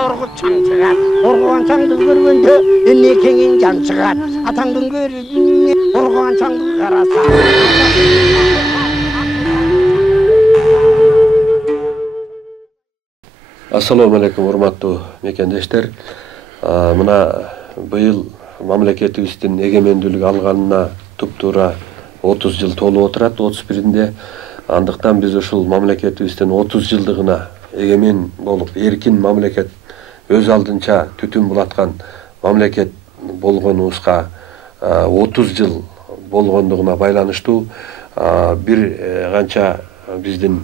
зорғып чаң шығат. Қорғаған шаңды көргенде ене кеңен жан шығат. Атаңдың көріне қорғаған шаңды қараса. Ассаламу алейкум, урматтуу мекендештер. Мына быйыл мамлекетибиздин эгемендүүлүк алганына туп-туура 30 жыл толуп отурат, 31-inde. Андыктан биз ушул мамлекетибиздин 30 жылдыгына эгемен болуп, эркин мамлекет өз алдынча түтүн булаткан мамлекет болгонубузга 30 жыл болгондугуна байланыштуу бир канча биздин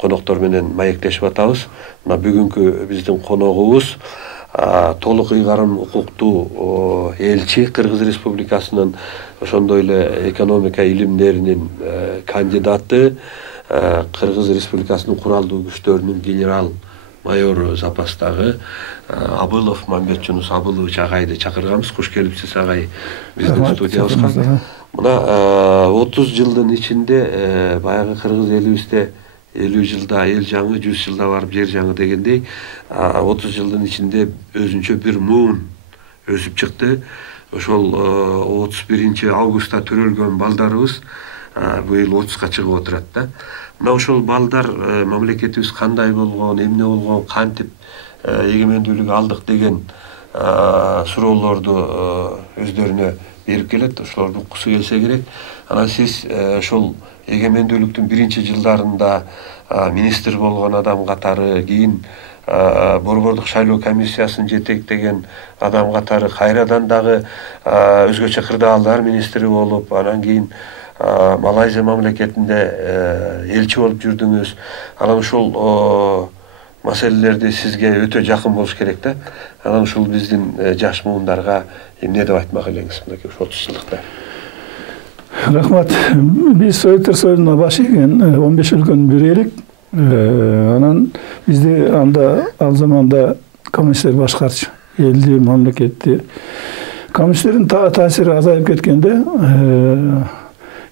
коноктор менен маектешип атабыз. Мына бүгүнкү биздин коногубуз толук ыйгарым укуктуу элчи Кыргыз Республикасынын, ошондой эле экономика илимдеринин кандидаты, Кыргыз Республикасынын куралдуу күчтөрүнүн генерал майору запастагы Абылов Мамбет Жунус Абылович агайды чакырганбыз. Куш келипсиз агай биздин студиябызга. Мына 30 жылдын ичинде баягы кыргыз элибизде 50 жылда эл жаңы, 100 жылда барып жер жаңы дегендей 30 жылдын ичинде өзүнчө бир муун өсүп чыкты. Ошол 31 августта төрөлгөн балдарыбыз быйыл 30га чыгып отурат да. Мына ошол балдар мамлекетибиз кандай болгон, эмне болгон, кантип эгемендүүлүк алдык деген суроолорду өздөрүнө берип келет. Ошолорду уккусу келсе керек. Анан сиз ошол эгемендүүлүктүн биринчи жылдарында министр болгон адам катары, кийин Борбордук шайлоо комиссиясын жетектеген адам катары, кайрадан дагы өзгөчө кырдаалдар министри болуп, анан кийин Малайзия мамлекетинде элчи болуп жүрдүңүз. Анан ушул маселелерди сизге өтө жакын болуш керек да. Анан ушул биздин жаш муундарга эмне деп айтмак элеңиз мынакей 30 жылдыкта? Рахмат. Биз Советтер Союзуна баш ийген 15 өлкөнүн бири элек. Анан бизди анда ал заманда коммунисттер башкарчу элди, мамлекетти. Коммунисттердин таасири азайып кеткенде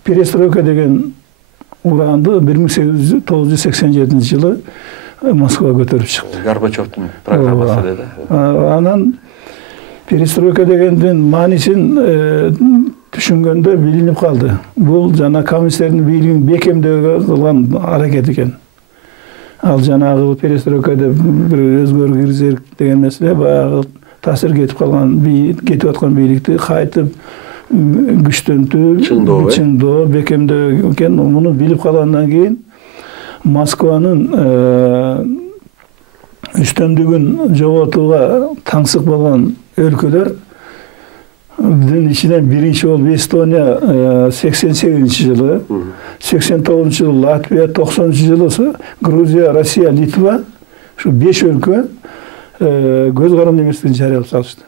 перестройка деген ураанды 1987 жылы Москвага көтөрүп чыкты. Горбачевдун программасы деди. Анан перестройка дегендин маанисин түшүнгөндө билинип калды. Бул жана коммунисттердин бийлигин бекемдөөгө кылган аракет экен. Ал жанагы перестройкада бир өзгөрүү киргизер деген нерсе баягы таасир кетип калган, кетип аткан бийликти кайтып күчтөнтүү, чыңдоо, бекемдөө экен. Муну билип калгандан кийин Москванын үстөмдүгүн жоготууга таңсык болгон өлкөлөр ичинен биринчи болуп Эстония 88-жылы, 89-жылы Латвия, 90-жылы Грузия, Россия, Литва, ушу 5 өлкө көз каранды эместигин жарыялап салышты.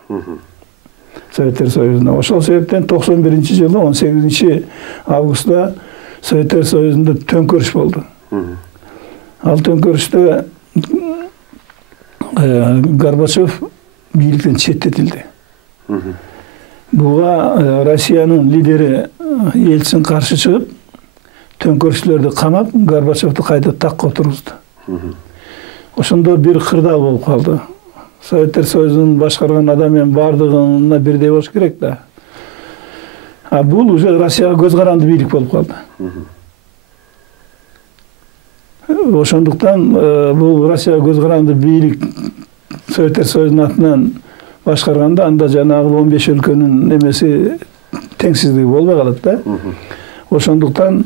Советтер Союзуна. Ошол себептен 91-жылы 18 августта Советтер Союзунда төңкөрүш болду. Ал төңкөрүштө Горбачев бийликтен четтетилди. Буга Россиянын лидери Ельцин каршы чыгып, төңкөрүшчүлөрдү камап, Горбачевду кайта такка отургузду. Ошондо бир кырдаал болуп калды. Советтер Союзунун башкарган адам менен бардыгына бирдей болуш керек да. Бул уже Россияга көз каранды бийлик болуп калды. Ошондуктан бул Россияга көз каранды бийлик Советтер Союзунун атынан башкарганда анда жанагы 15 өлкөнүн эмеси теңсиздиги болбой калат да. Ошондуктан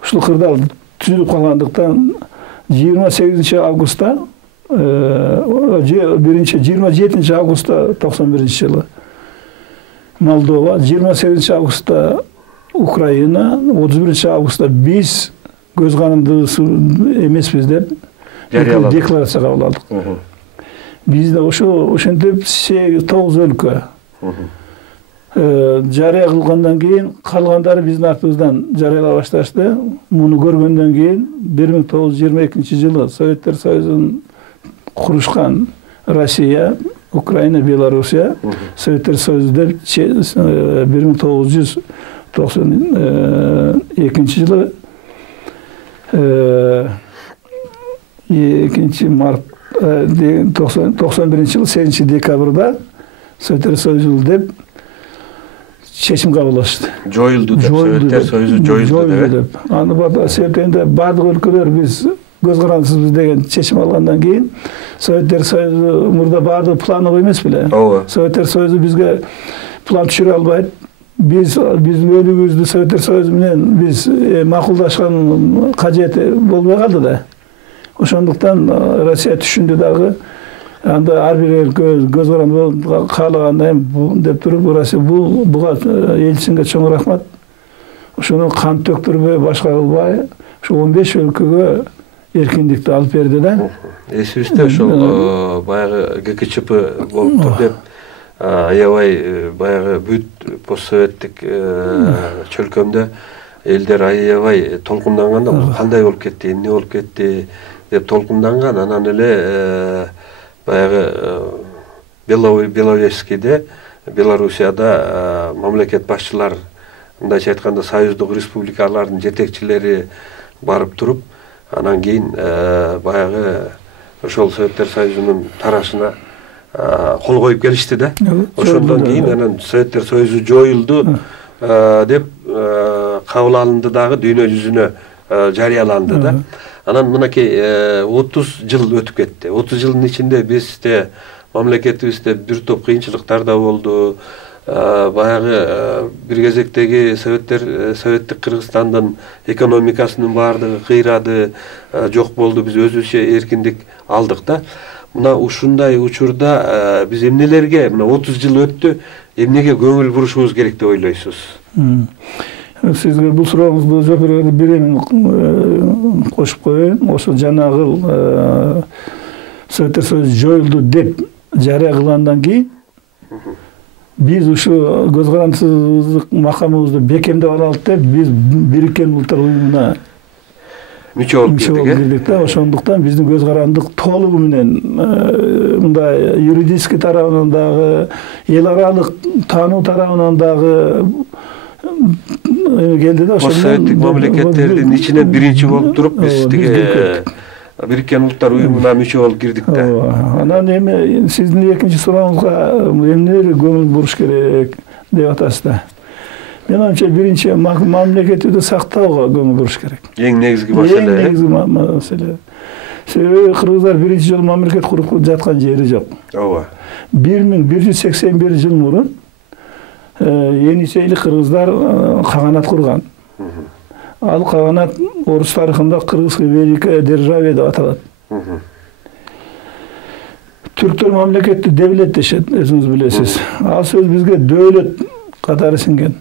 ушул кырдаал түзүлүп калгандыктан 28 августта 27 августта 91 жылы Молдова, 28 августта Украина, 31 августта биз көз каранды эмеспиз деп декларация кабыл алдык. Бизде ошентип 9 өлкө жарыя кылгандан кийин калгандары биздин артыбыздан жарыялай башташты. Муну көргөндөн кийин 1922 жылы Советтер Союзун курушкан Россия, Украина, Белоруссия Советтер Союзу деп 1992 жылы 2 март 91-жылы 8 декабрда Советтер Союзу деп чечим кабылдашты. Жоюлду деп, Советтер Союзу жоюлду деп. Аны себептенде бардык өлкөлөр биз көз карандысызбыз деген чечим алгандан кийин Советтер Союзу мурда бардык планы эмес беле. Советтер Союзу бизге план түшүрө албайт. Биз бөлүгүбүздү Советтер Союзу менен биз макулдашкан кажети болбой калды да. Ошондуктан Россия түшүндү дагы. Анда ар бир өлкө көз каранды каалаганда эми деп туруп Россия буга элчисинге чоң рахмат. Ошону кан төктүрбөй, башка кылбай, ушу 15 өлкөгө эркиндикти алып берди да. Эсибизде ошол баягы ГКЧП болуп тур деп аябай баягы бүт постсоветтик чөлкөмдө элдер аябай толкунданганда кандай болуп кетти, эмне болуп кетти деп толкунданган. Анан эле баягы Беловежскийде, Белоруссияда мамлекет башчылар, мындайча айтканда союздук республикалардын жетекчилери барып туруп, анан кийин баягы ошол Советтер Союзунун тарашына кол коюп келишти да. Ошондон кийин анан Советтер Союзу жоюлду деп кабыл алынды дагы дүйнө жүзүнө жарыяланды да. Анан мынакей 30 жыл өтүп кетти. 30 жылдын ичинде бизде мамлекетибизде бир топ кыйынчылыктар да болду. Баягы бир кезектеги советтик Кыргызстандын экономикасынын баардыгы кыйрады, жок болду. Биз өзүбүзчө эркиндик алдык да. Мына ушундай учурда биз эмнелерге, мына 30 жыл өттү, эмнеге көңүл бурушубуз керек деп ойлойсуз? Сизге бул сурооңузду жооп берүүгө бир эми кошуп коеюн. Ошо жанагы Советтер Союзу жоюлду деп жарыя кылгандан кийин биз ушу көз карандысыздык макамыбызды бекемдеп алалык деп биз Бириккен Улуттар Уюмуна мүчө болуп кирдик да. Ошондуктан биздин көз карандык толугу менен мындай юридический тарабынан дагы, эл аралык таануу тарабынан дагы келди да. Советтик мамлекеттердин ичинен биринчи болуп туруп биз тиги Бириккен Улуттар Уюмуна мүчө болуп кирдик да. Анан эми сиздин экинчи сурооңузга эмнелерге көңүл буруш керек деп атасыз да. Мен оюмча биринчи мамлекетти сактоого көңүл буруш керек. Эң негизги маселе. Эң негизги маселе. Себеби кыргыздар биринчи жолу мамлекет куруп жаткан жери жок. Ооба. 1181 жыл мурун Енисейлик кыргыздар каганат курган. Ал каганат орус тарыхында Кыргызская великая держава деп аталат. Түрктөр мамлекетти девлет дешет, өзүңүз билесиз. Ал сөз бизге дөөлөт катары сиңген.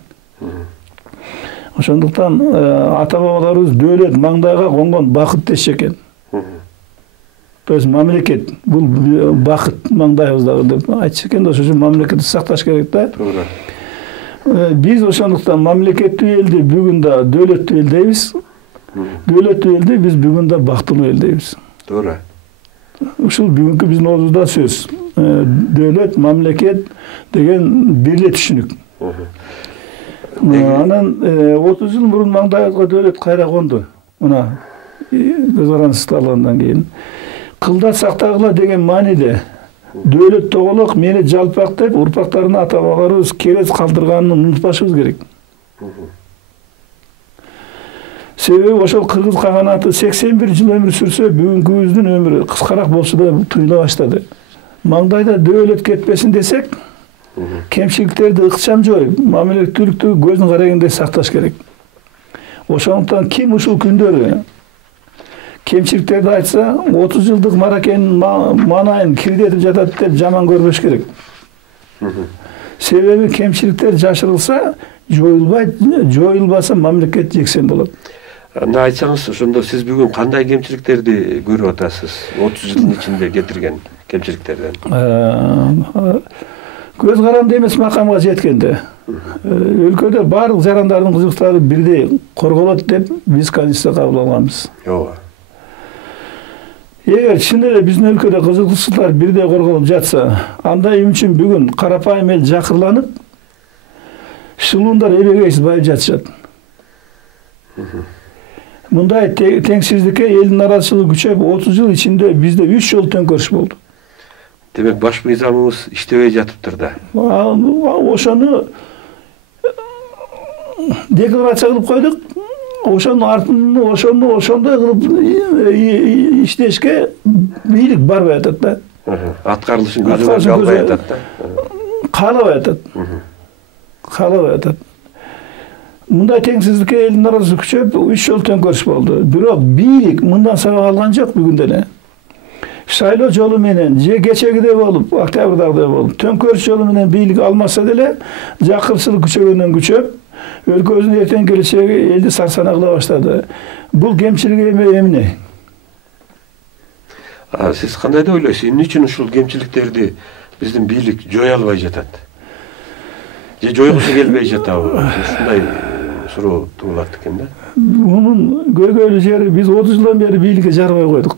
Ошондуктан ата бабаларыбыз дөөлөт маңдайга конгон бакыт дешкен. То есть мамлекет бул бакыт маңдайыбыздагы деп айтышкен. Ошо үчүн мамлекетти сакташ керек да. Биз ошондуктан мамлекеттүү элди бүгүн да дөөлөттүү эл дейбиз. Дөөлөттүү элди биз бүгүн да бактылуу эл дейбиз. Туура. Ушул бүгүнкү биздин ордубузда сөз. Дөөлөт, мамлекет деген бир эле түшүнүк. Анан 30 жыл мурун маңдайыбызга дөөлөт кайра конду. Мына көз карандысызды алгандан кийин кылда сактагыла деген мааниде дөөлөт тоголок мени жалпак деп урпактарына ата бабаларыбыз керес калтырганын унутпашыбыз керек. Себеби ошол кыргыз каганаты 81 жыл өмүр сүрсө, бүгүнкүбүздүн өмүрү кыскараак болсо да туюла баштады. Маңдайда дөөлөт кетпесин десек, кемчиликтерди ыкчам жоюп, мамлекеттүүлүктү көздүн карагындай сакташ керек. Ошондуктан ким ушул күндөрү кемчиликтерди айтса, 30 жылдык маракенин маанайын кирдетип жатат деп жаман көрбөш керек. Себеби кемчиликтер жашырылса, жоюлбайт, жоюлбаса мамлекет жексен болот. Анда айтсаңыз, ошондо сиз бүгүн кандай кемчиликтерди көрүп атасыз? 30 жылдын ичинде кетирген кемчиликтерден. Көз каранды эмес макамга жеткенде. Өлкөдө баардык жарандардын кызыктары бирдей корголот деп биз конституция кабыл алганбыз. Ооба. Эгер чын эле биздин өлкөдө кызыкчылыктар бирдей корголуп жатса, анда эмне үчүн бүгүн карапайым эл жакырланып, шылуундар эбегейсиз байып жатышат. Мындай теңсиздикке элдин наразычылыгы күчөп 30 жыл ичинде бизде 3 жолу төңкөрүш болду. Демек баш мыйзамыбыз иштебей жатыптыр да. Ошону декларация кылып койдук. Ошонун артынан ошондой кылып иштешке бийлик барбай атат да. Аткарылышын көзөмөлгө албай атат да. Каалабай атат. Мындай теңсиздикке элдин наразычылыгы күчөп 3 жол төңкөрүш болду. Бирок бийлик мындан сабак алган жок бүгүн деле. Шайлоо жолу менен же кечегидей болуп, октябрдагыдай болуп, төңкөрүш жолу менен бийлик алмаса деле, жакырчылык күчөгөндөн күчөп, өлкөбүздүн эртең келечеги элди сарсана кыла баштады. Бул кемчилик эмне? Сиз кандай деп ойлойсуз? Эмне үчүн ушул кемчиликтерди биздин бийлик жоя албай жатат? Же жойгусу келбей жатабы? Ушундай суроо туулат экен да. Мунун көйгөйлүү жери биз 30 жылдан бери бийликке жарбай койдук.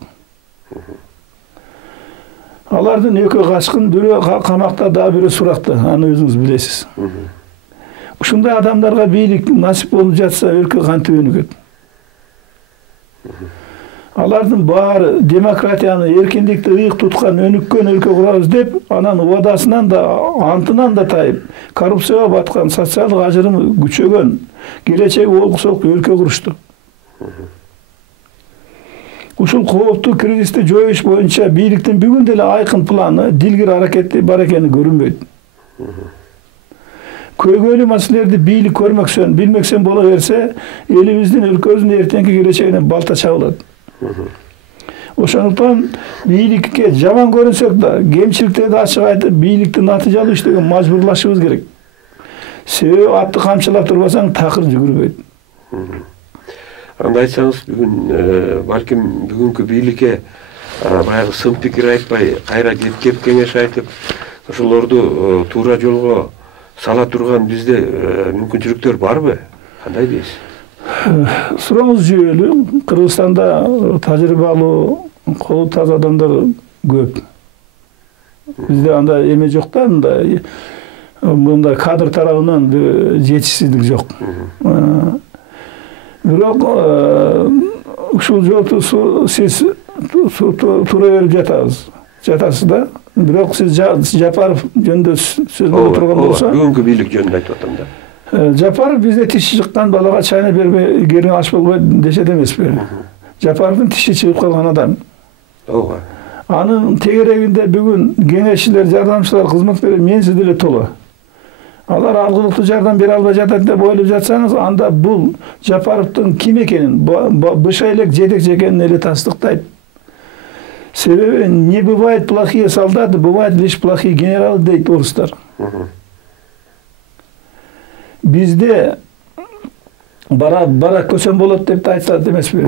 Алардын экөө качкын, бирөө камакта, дагы бирөө суракта, аны өзүңүз билесиз. Ушундай адамдарга бийлик насип болуп жатса, өлкө кантип өнүгөт? Алардын баары демократияны, эркиндикти ыйык туткан, өнүккөн өлкө курабыз деп, анан убадасынан да, антынан да тайып, коррупцияга баткан, социалдык ажырымы күчөгөн, келечеги олкусолук өлкө курушту. Ушул кооптуу кризисти жоюш боюнча бийликтин бүгүн деле айкын планы, дилгир аракети бар экени көрүнбөйт. Көйгөйлүү маселелерди бийлик көрмөксөн, билмексен боло берсе, элибиздин өлкөбүздүн эртеңки келечегине балта чабылат. Ошондуктан бийликке жаман көрүнсөк да, кемчиликтерди ачык айтып, бийликти натыйжалуу иштөөгө мажбурлашыбыз керек. Себеби атты камчылап турбасаң, такыр жүгүрбөйт. Анда айтсаңыз, бүгүн балким бүгүнкү бийликке баягы сын пикир айтпай, кайра кеп кеңеш айтып, ошолорду туура жолго сала турган бизде мүмкүнчүлүктөр барбы? Кандай дейсиз? Сурооңуз жүйөлүү. Кыргызстанда тажрыйбалуу, колу таза адамдар көп. Бизде андай эме жок да, мындай кадр тарабынан жетишсиздик жок. Бирок ушул жолу сиз туура берип жатасыз да. Бирок сиз Жапаров жөнүндө сөз болуп турган болсо, бүгүнкү бийлик жөнүндө айтып атам да. Жапаров бизде тиши чыккан балага чайна бербей кериң аш болбой дешет эмеспи? Жапаровдун тиши чыгып калган адам. Ооба. Анын тегерегинде бүгүн кеңешчилер, жардамчылар, кызматкерлер менсиз деле толо. Алар алгылыктуу жардам бере албай жатат деп ойлоп жатсаңыз, анда бул Жапаровдун ким экенин, быша элек жетекчи экенин эле тастыктайт. Себеби не бывает плохие солдаты, бывают лишь плохие генералы дейт орустар. Бизде бара көсөм болот деп айтат эмеспи?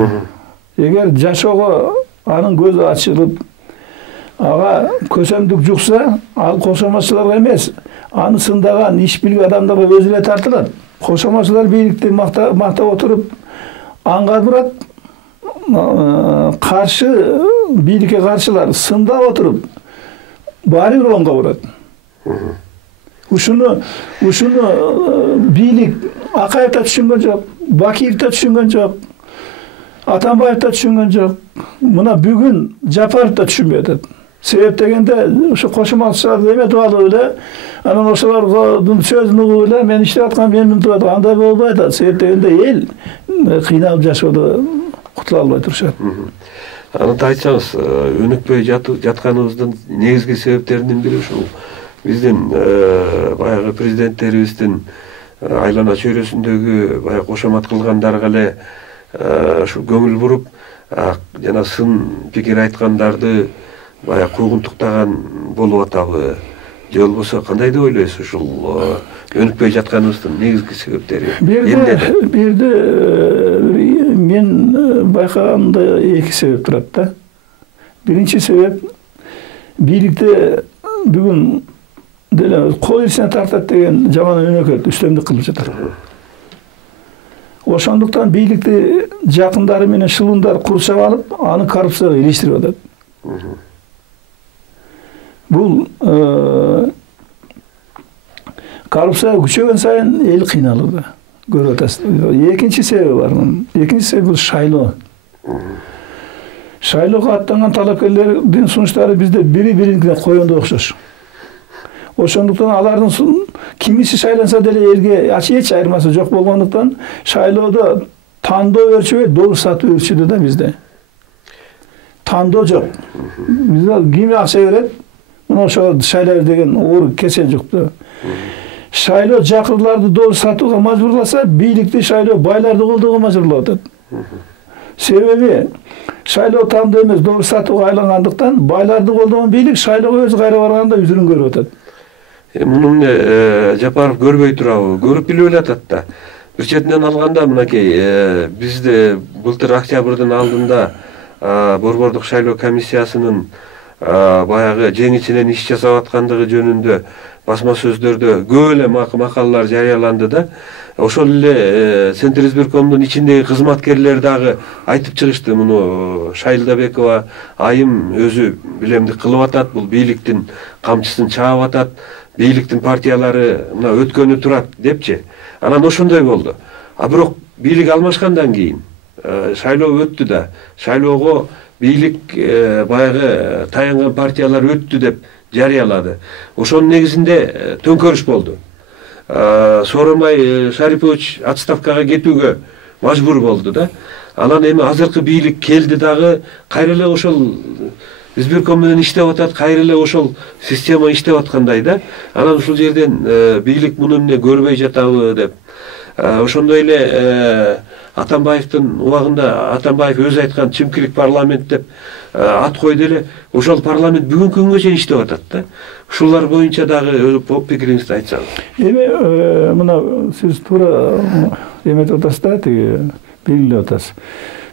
Эгер жашоого анын көзү ачылып, ага көсөмдүк жукса, ал кошомочуларга эмес, аны сындаган, иш билген адамдарга өзү эле тартылат. Кошомочулар бийликти мактап отуруп, анга бурат, каршы бийликке каршылар сындап отуруп, баары бир оңго бурат. Ушуну бийлик Акаев да түшүнгөн жок, Бакиев да түшүнгөн жок, Атамбаев да түшүнгөн жок. Мына бүгүн Жапаров да түшүнбөй атат. Себеп дегенде ушу кошомочуларды эметип алып эле, анан ошолордун сөзүн угуп эле, мен иштеп аткан, мен мынтип аткан, андай болбой атат. Себеп дегенде эл кыйналып жашоодо кутула албай турушат. Аны айтсаңыз, өнүкпөй жатканыбыздын негизги себептеринин бири ушул биздин баягы президенттерибиздин айлана чөйрөсүндөгү баягы кошомат кылгандарга эле ушул көңүл буруп, жана сын пикир айткандарды баягы куугунтуктаган болуп атабы? Же болбосо кандай деп ойлойсуз ушул өнүкпөй жатканыбыздын негизги себептери? Бирде мен байкаганда эки себеп турат да. Биринчи себеп, бийликте бүгүн деле кол ирсине тартат деген жаман өнөкөт үстөмдүк кылып жатат. Ошондуктан бийликти жакындары менен шылуундар курчап алып, аны коррупцияга илиштирип атат. Бул коррупция күчөгөн сайын эл кыйналып. көрүп атасыз. Экинчи себеби бар. Экинчи себеби бул шайлоо. Шайлоого аттанган талапкерлердин сунуштары бизде бири-биринкине коёндой окшош. Ошондуктан алардын кимиси шайланса деле элге эч айырмасы жок болгондуктан шайлоодо тандоо өрчүбөйт, добуш сатуу өрчүдө да бизде. Тандоо жок. Бизде ким акча берет? Мына ошо шайлайбыз деген оор кесел жок да. Шайлоо жакырларды добуш сатууга мажбурласа, бийликти шайлоо байларды колдоого мажбурлап атат. Себеби шайлоо тандоо эмес, добуш сатууга айлангандыктан байларды колдогон бийлик шайлоого өзү кайра барганда үзүрүн көрүп атат. Муну Жапаров көрбөй турабы? Көрүп билип эле да. Бир четинен алганда мынакей бизде былтыр октябрдын алдында Борбордук шайлоо комиссиясынын баягы жеңичинен иш жасап аткандыгы жөнүндө басма сөздөрдө көп эле макалалар жарыяланды да. Ошол эле Центр избиркомдун ичиндеги кызматкерлер дагы айтып чыгышты, муну Шайлдабекова айым өзү билемдик кылып атат, бул бийликтин камчысын чаап атат, бийликтин партиялары мына өткөнү турат депчи. Анан ошондой болду. А бирок бийлик алмашкандан кийин шайлоо өттү да, шайлоого бийлик баягы таянган партиялар өттү деп жарыялады. Ошонун негизинде төңкөрүш болду. Сооронбай Шарипович отставкага кетүүгө мажбур болду да. Анан эми азыркы бийлик келди дагы кайра эле ошол избирком менен иштеп атат, кайра эле ошол система иштеп аткандай да. Анан ушул жерден бийлик муну эмне көрбөй жатабы деп. Ошондой эле Атамбаевдин убагында Атамбаев өзү айткан чимкирик парламент деп ат койду эле. Ошол парламент бүгүнкү күнгө чейин иштеп атат да. Ушулар боюнча дагы пикириңизди айтсаңыз. Эми мына сиз туура эметип атасыз да, тиги белгилеп атасыз.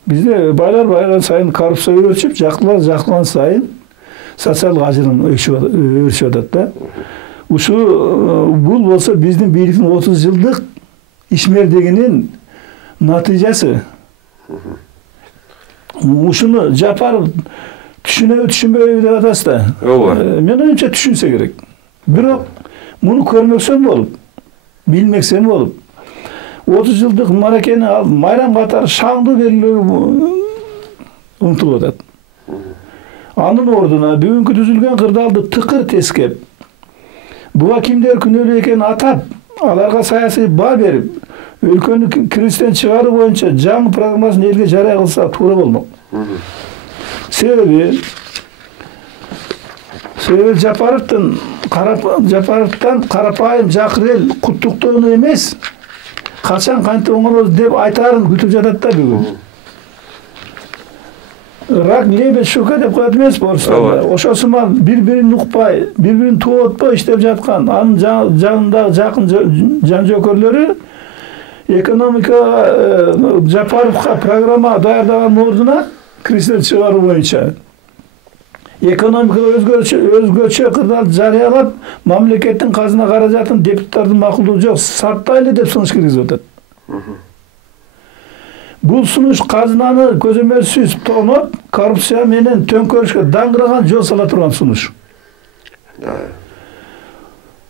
Бизде байлар байыган сайын коррупция өрчүп, жакылган сайын социалдык ажырым өрчүп атат да. Бул болсо биздин бийликтин 30 жылдык ишмердигинин натыйжасы. Ушуну Жапаров түшүнбөйбү деп атасыз да. Ооба. Мен оюмча түшүнсө керек. Бирок муну көрмөксөн болуп, билмексен болуп, 30 жылдык маракени алып, майрам катары шаңды белгилөөгө умтулуп атат. Анын ордуна бүгүнкү түзүлгөн кырдаалды тыкыр тескеп, буга кимдер күнөөлүү экенин атап, аларга саясий баа берип, өлкөнү кризистен чыгаруу боюнча жаңы программасын элге жарыя кылса туура болмок. Себеби Жапаровдон карапайым жакыр эл куттуктоону эмес, качан кантип оңолобуз деп айтаарын күтүп жатат да бүгүн. Рак, лебедь, шука деп коет эмес орустарда. Ошосума бири-бирин укпай, бири-бирин тоотпой иштеп жаткан, анын жанындагы жакын жан жөкөрлөрү экономика Жапаровга программа даярдаган ордуна кризистен чыгаруу боюнча экономикада өзгөчө кырдаалды жарыялап, мамлекеттин казына каражатын депутаттардын макулдугу жок, саттайлы деп сунуш киргизип атат. Бул сунуш казынаны көзөмөлсүз тоноп, коррупция менен төңкөрүшкө даңгыраган жол сала турган сунуш.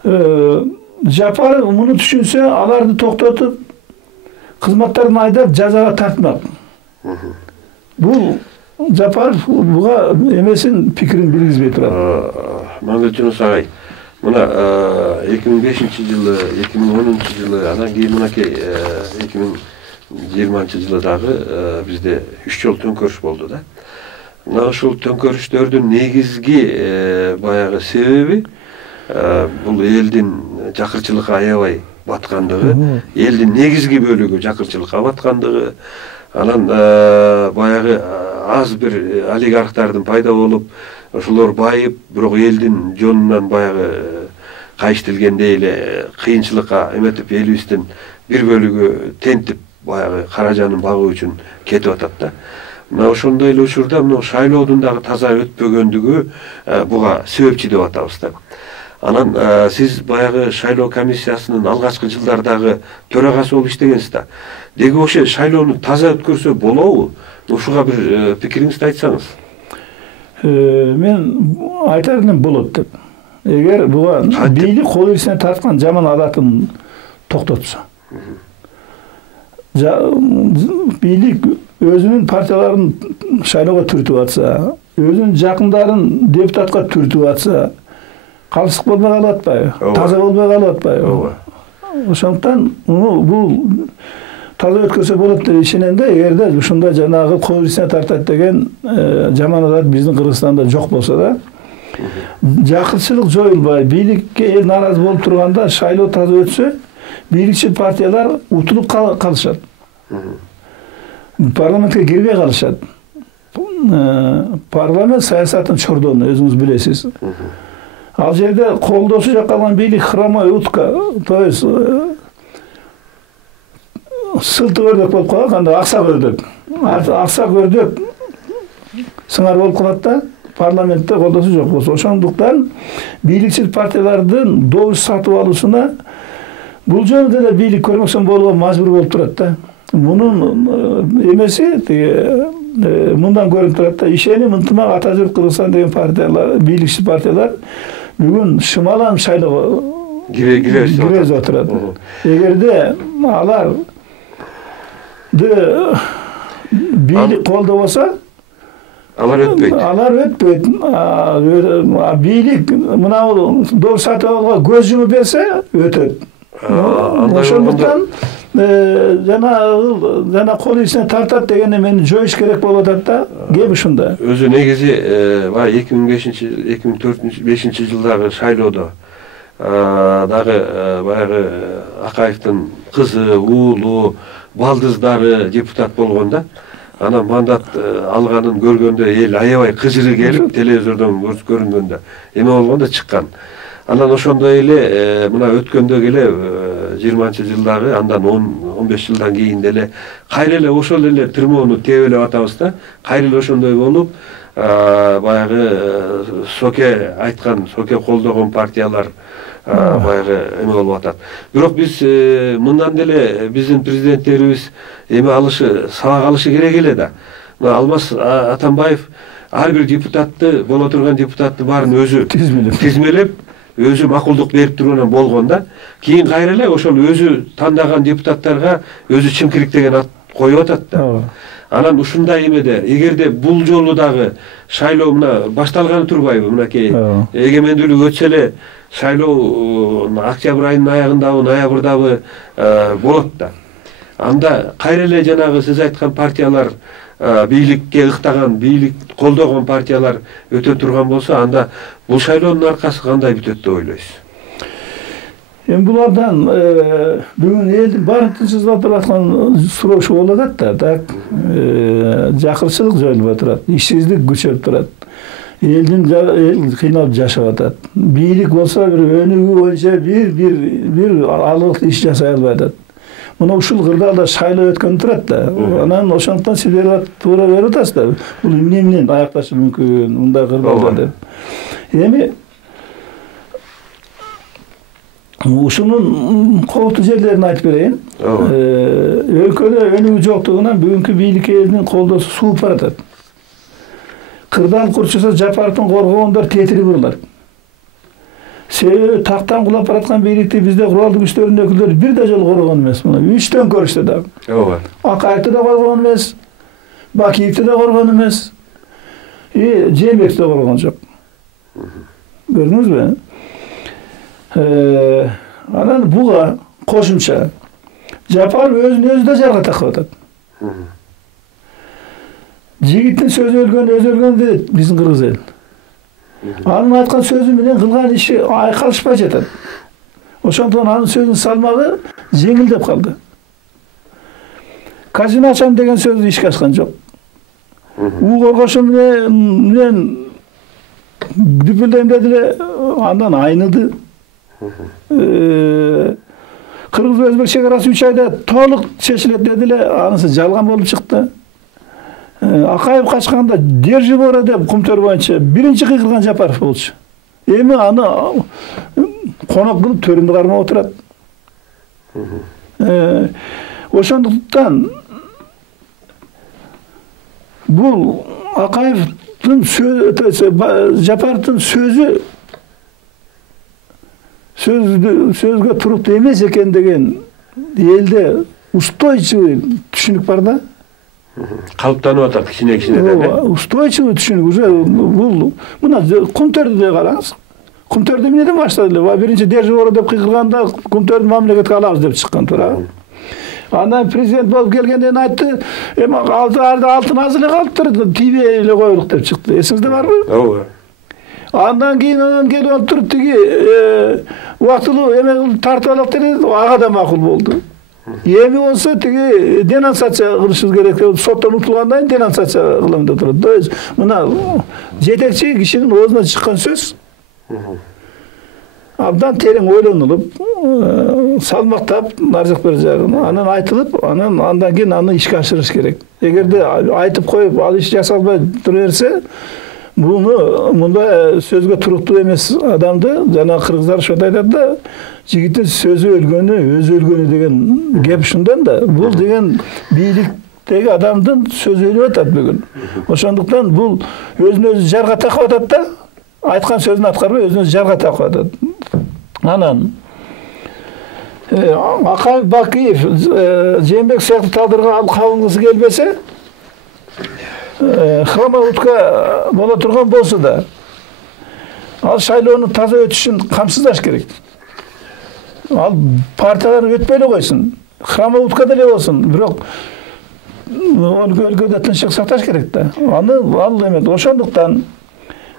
Жапаров муну түшүнсө, аларды токтотуп, кызматтарын айдап жазага тартмак. Бул Жапаров буга эмесин пикирин билгизбей турат. Мамеджунус агай, мына 2005-жылы, 2010-жылы, анан кийин мынакей 2020-жылы дагы бизде 3 жол төңкөрүш болду да. Мына ушул төңкөрүштөрдүн негизги баягы себеби бул элдин жакырчылыкка аябай баткандыгы, элдин негизги бөлүгү жакырчылыкка баткандыгы, анан баягы аз бир олигархтардын пайда болуп, ошолор байып, бирок элдин жонунан баягы кайыштылгендей эле кыйынчылыкка эметип, элибиздин бир бөлүгү тентип баягы каражанын багуу үчүн кетип атат да. Мына ошондой эле учурда мына шайлоодун дагы таза өтпөгөндүгү буга себепчи деп атабыз да. Анан сиз баягы шайлоо комиссиясынын алгачкы жылдардагы төрагасы болуп иштегенсиз да. Деги ошо шайлоону таза өткөрсө болобу? Ушуга бир пикириңизди айтсаңыз. Мен айтарым болот деп. Эгер буга бийлик кол ийсине тарткан жаман адатын токтотсо. бийлик өзүнүн партияларын шайлоого түртүп атса, өзүнүн жакындарын депутатка түртүп атса, калыстык болбой калып атпайбы? Таза болбой калып атпайбы? Ошондуктан бул таза өткөрсө болот деп ишенем да, эгерде ушундай жанагы кол ичине тартат деген жаман адат биздин Кыргызстанда жок болсо да, жакырчылык жоюлбай, бийликке эл нааразы болуп турганда шайлоо таза өтсө, бийликчил партиялар утулуп калышат. Парламентке кирбей калышат. Парламент саясаттын чордону, өзүңүз билесиз. Ал жерде колдосу жок калган бийлик хромой утка, то есть сылтык өрдөк болуп калат, кандай аксак өрдөк. Аксак өрдөк сыңар болуп калат да, парламентте колдосу жок болсо. Ошондуктан бийликчил партиялардын добуш сатып алуусуна бул жолу деле бийлик көрмөксөн болууга мажбур болуп турат да. Мунун эмеси мындан көрүнүп турат да. Ишеним, ынтымак, Ата журт Кыргызстан деген партиялар, бийликчил партиялар бүгүн шымалам шайлоого кире отурат. Эгерде алар бийлик колдобосо, алар өтпөйт. Алар өтпөйт. Бийлик мына добуш сатып алууга көз жумуп берсе, өтөт. Ошондуктан жана кол ичине тартат дегенде мени жоюш керек болуп атат да. Кеп ушунда. Өзү негизи баягы 2005 жылдагы шайлоодо дагы баягы Акаевдин кызы, уулу, балдыздары депутат болгон да. Анан мандат алганын көргөндө эл аябай кыжыры келип, телевизордон көрүнгөндө эме болгондо чыккан. Анан ошондой эле мына өткөндө эле 20-жылдагы, андан 10-15 жылдан кийин деле кайра эле ошол эле тырмоону тебелеп атабыз да. Кайра эле ошондой болуп, баягы Соке айткан, Соке колдогон партиялар баягы эме болуп атат. Бирок биз мындан деле биздин президенттерибиз эме алышы, сабак алышы керек эле да. Алмаз Атамбаев ар бир депутатты, боло турган депутаттын баарын өзү тизмелеп, өзү макулдук берип тургандан болгон да. Кийин кайра эле ошол өзү тандаган депутаттарга өзү чимкириктеген ат коюп атат да. Анан ушундай эмеде, эгерде бул жолу дагы шайлоо мына башталганы турбайбы, мынакей эгемендүүлүк өтсө эле шайлоо октябрь айынын аягындабы, ноябрдабы болот да. Анда кайра эле жанагы сиз айткан партиялар, бийликке ыктаган, бийлик колдогон партиялар өтө турган болсо, анда бул шайлоонун аркасы кандай бүтөт деп ойлойсуз? Эми булардан бүгүн элдин баарын тынчсыздап турган суроошу болуп атат да. Жакырчылык жоюлбай турат, ишсиздик күчөп турат. Элдин кыйналып жашап атат. Бийлик болсо бир өнүгүү боюнча бир алыктуу иш жасай албай атат. Мына ушул кырдаалда шайлоо өткөн турат да. Анан ошондуктан сиздер туура берип атасыздар. Бул эмне менен аякташы мүмкүн, мындай кырдаалда деп. Эми ушунун кооптуу жерлерин айтып берейин. Өлкөдө өнүгүү жоктугунан бүгүнкү бийлик элинин колдосу сууп баратат. Кырдаал курчаса Жапаровдун коргогондор тетири бурулат. Себеби тактан кулап бараткан бийликти бизде куралдуу күчтөрдүн өкүлдөрү бир да жолу коргон эмес. Мына 3 көрүштү да. Акаевди да коргон эмес, Бакиевди да коргон эмес, Жээнбековди да коргон жок. Көрдүңүзбү? Анан буга кошумча Жапаров өзүн өзү да жарга такып атат. Жигиттин сөзү өлгөн дейт биздин кыргыз эл. Анын айткан сөзү менен кылган иши айкалышпай жатат. Ошондон анын сөзүнүн салмагы жеңилдеп калды. Казино ачам деген сөзү ишке ашкан жок. У коргошу менен дүпүлдейм деди эле, андан айныды. Кыргыз-өзбек чегарасы 3 айда толук чечилет деди эле, анысы жалган болуп чыкты. Акаев качканда Держибора деп кумтөр боюнча биринчи кыйкырган Жапаров болчу. Эми аны конок кылып төрүндө кармап отурат. Ошондуктан бул Акаевдин Жапаровдун сөзгө туруктуу эмес экен деген элде устойчивый түшүнүк бар да. Калыптанып атат кичине. Устойчивый түшүнүк уже бул мына Кумтөрдү деле караңыз. Кумтөрдү эмнеден баштады эле? Биринчи Держибора деп кыйкырганда Кумтөрдү мамлекетке алабыз деп чыккан туурабы. Андан президент болуп келгенден айтты, эми алтын аз эле калыптыр, тийбей эле коелук деп чыкты. Эсиңизде барбы? Ооба. Андан кийин келип отуруп тиги убактылуу эме тартып алат dedi, ага да макул болду. Эми болсо тиги денонсация кылышыбыз керек деп соттон утулгандан кийин денонсация кылам деп турат. То есть мына жетекчи кишинин оозунан чыккан сөз абдан терең ойлонулуп, салмактап ар жак бер жагын анан айтылып, андан кийин аны ишке ашырыш керек. Эгерде айтып коюп, ал иш жасалбай тура берсе, буну мындай сөзгө туруктуу эмес адамды жана кыргыздар ошондой айтат да, жигиттин сөзү өлгөнү, өзү өлгөнү деген кеп ушундан да. Бул деген бийликтеги адамдын сөзү өлүп атат бүгүн. Ошондуктан бул өзүн өзү жарга такып атат да, айткан сөзүн аткарбай өзүн өзү жарга такып атат. Анан Акаев Бакиев Жээнбек сыяктуу талдырга алып кабылгысы келбесе, храма утка бола турган болсо да, ал шайлоонун таза өтүшүн камсыздаш керек. Ал партиядан өтпөй эле койсун, храма утка деле болсун, бирок өлкөдө тынчтык сакташ керек да. Ал эме. Ошондуктан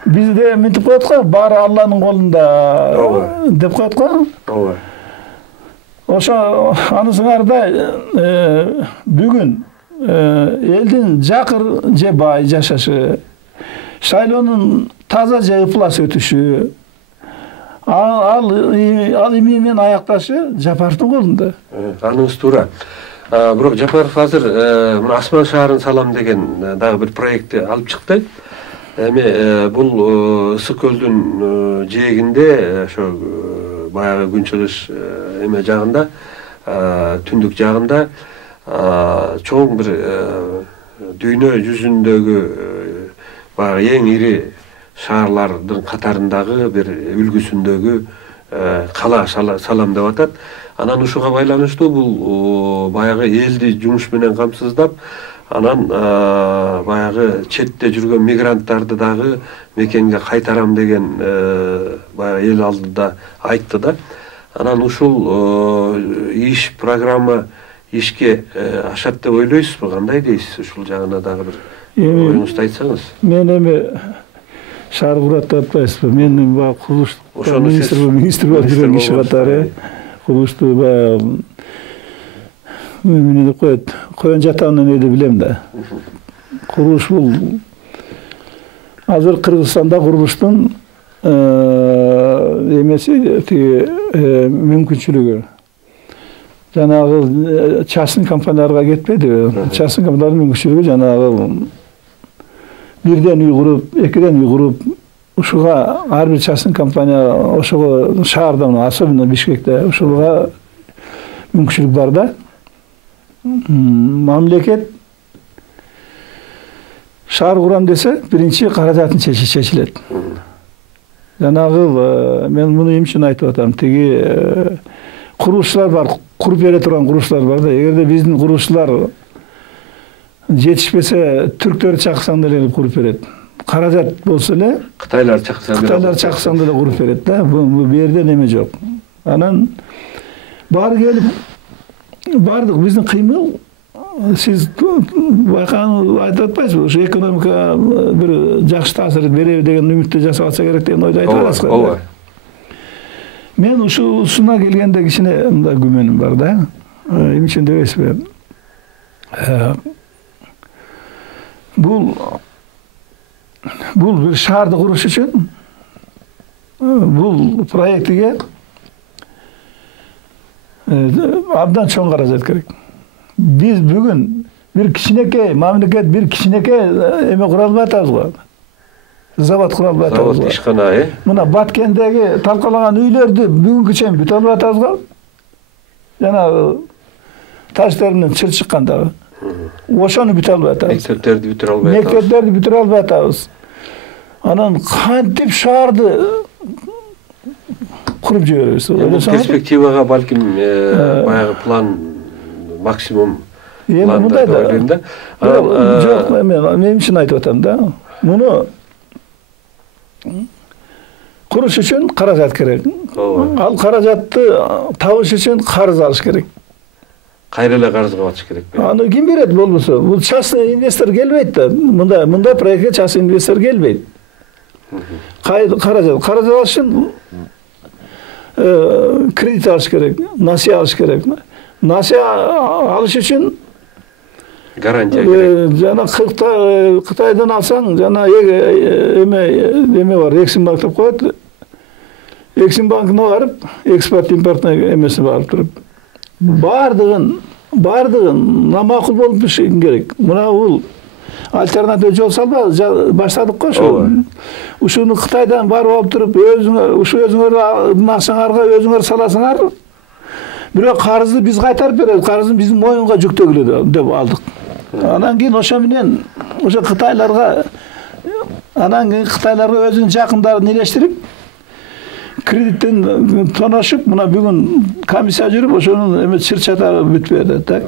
бизде мынтип коет го, баары Алланын колунда деп коет го. Ооба. Ошо анысыңарда бүгүн элдин жакыр же бай жашашы, шайлоонун таза же ыплас өтүшү, ал эми менен аякташы Жапаровдун колунда. Аныңыз туура. Бирок Жапаров азыр мына Асман шаарын салам деген дагы бир проектти алып чыкты. Эми бул Ысык көлдүн жээгинде, ошо баягы күнчыгыш эме жагында, түндүк жагында чоң бир дүйнө жүзүндөгү баягы эң ири шаарлардын катарындагы бир үлгүсүндөгү кала салам деп атат. Анан ушуга байланыштуу бул баягы элди жумуш менен камсыздап, анан баягы четте жүргөн мигранттарды дагы мекенге кайтарам деген баягы эл алдында айтты да. Анан ушул иш программа ишке ашат деп ойлойсузбу? Кандай дейсиз? Ушул жагына дагы бир оюңузду айтсаңыз. Мен эми шаар курат деп атпайсызбы? Мен баягы курулуштук министр болуп жүргөн киши катары курулушту баягы эмне деп коет, коен жатагынан эле билем да. Курулуш бул азыр Кыргызстанда курулуштун эмеси тиги мүмкүнчүлүгү жанагы частный компанияларга кетпеди. Частный компаниялардын мүмкүнчүлүгү жанагы бирден үй куруп, экиден үй куруп, ушуга ар бир частный компания ошого шаарда, особенно Бишкекте ушуга мүмкүнчүлүк бар да. Мамлекет шаар курам десе, биринчи каражатын чечилет. Жанагы мен муну эмне үчүн айтып атам? Тиги курулушчулар бар, куруп бере турган курулушчулар бар да. Эгерде биздин курулушчулар жетишпесе, түрктөрдү чакырсаң деле куруп берет. Каражат болсо эле Кытайлар чакырсаң деле куруп берет да. Бу жерде неме жок. Анан баары келип бардык биздин кыймыл, сиз байкаган айтып атпайсызбы? Ушу экономика бир жакшы таасир береби деген үмүттө жасап атса керек деген ойду айтып атасыз го. Ооба. Мен ушуна келгенде кичине мындай күмөнүм бар да. Эмне үчүн дебейсизби? Бул бир шаарды куруш үчүн бул проектиге абдан чоң каражат керек. Биз бүгүн бир кичинекей мамлекет, бир кичинекей эме кура албай атабыз го. Завод кура албай атабыз. Завод, ишкана, Мына Баткендеги талкалаган үйлөрдү бүгүнкү чейин бүтө албай атабыз го. Жанагы таш терминен чыр чыккандагы. Ошону бүтө албай атабыз. Мектептерди бүтүрө албай атабыз. Мектептерди бүтүрө албай атабыз. Анан кантип шаарды куруп жиберебиз? Перспективага балким баягы план максимум мындай да ойлойм да. Жок, мен үчүн айтып атам да. Муну куруш үчүн каражат керек. Ал каражатты табыш үчүн карыз алыш керек. Кайра эле карызга батыш керек. Аны ким берет болбосо? Бул частный инвестор келбейт да. Мындай проектке частный инвестор келбейт. Каражат алыш үчүн кредит алыш керек, насыя алыш керек. Насыя алыш үчүн гарантия керек. Жана Кытайдан алсаң, жана эме бар, Эксимбанк деп коет. Эксимбанкына барып, экспорт импортный эмесине барып туруп, бардыгын намакул болуп түшүн керек. Мына бул альтернатив жол салба баштадык го ошо. Ушуну Кытайдан барып алып туруп, өзүңөрдүн акчаңарга өзүңөр саласыңар. Бирок карызды биз кайтарып беребиз, карызды биздин моюнга жүктөгүлө деп алдык. Анан кийин ошо менен ошо Кытайларга өзүнүн жакындарын элештирип, кредиттен тоношуп, мына бүгүн комиссия жүрүп, ошонун эме чыр-чатары бүтпөй атат да.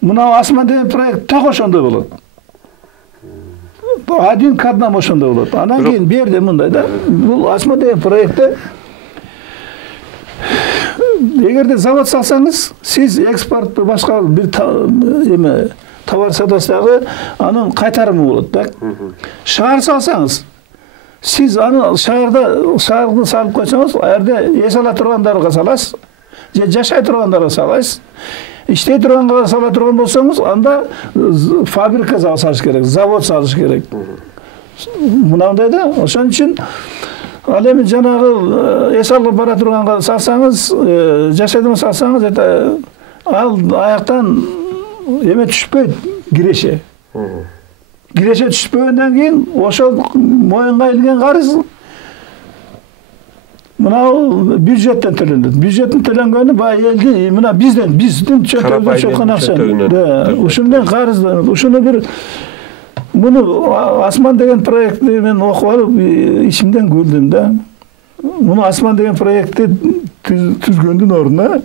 Мына Асман деген проект так ошондой болот. Один к одному ошондой болот. Анан кийин берди мындай да. Бул Асман деген проектте эгерде завод салсаңыз, сиз экспорт башка бир эме товар сатасыңыз, анын кайтарымы болот да. Шаар салсаңыз, сиз аны шаарды салып койсоңуз, жерде эс ала тургандарга саласыз, же жашай тургандарга саласыз. Иштей турганга сала турган болсоңуз, анда фабрика салыш керек, завод салыш керек. Мынандай да, ошон үчүн ал эми жанагы эс алып бара турганга салсаңыз, жашайдыгы салсаңыз, ал аяктан эме түшпөйт, киреше. Киреше түшпөгөндөн кийин ошол моюнга илген карыз мына бюджеттен төлөнөт. Бюджеттен төлөнгөнү баягы элди мына биздин чөптөгүнөн чыккан акча. Ушундан карыз, ушуну бир муну Асман деген проектти мен окуп алып ичимден күлдүм да. Муну Асман деген проектти түзгөндүн ордуна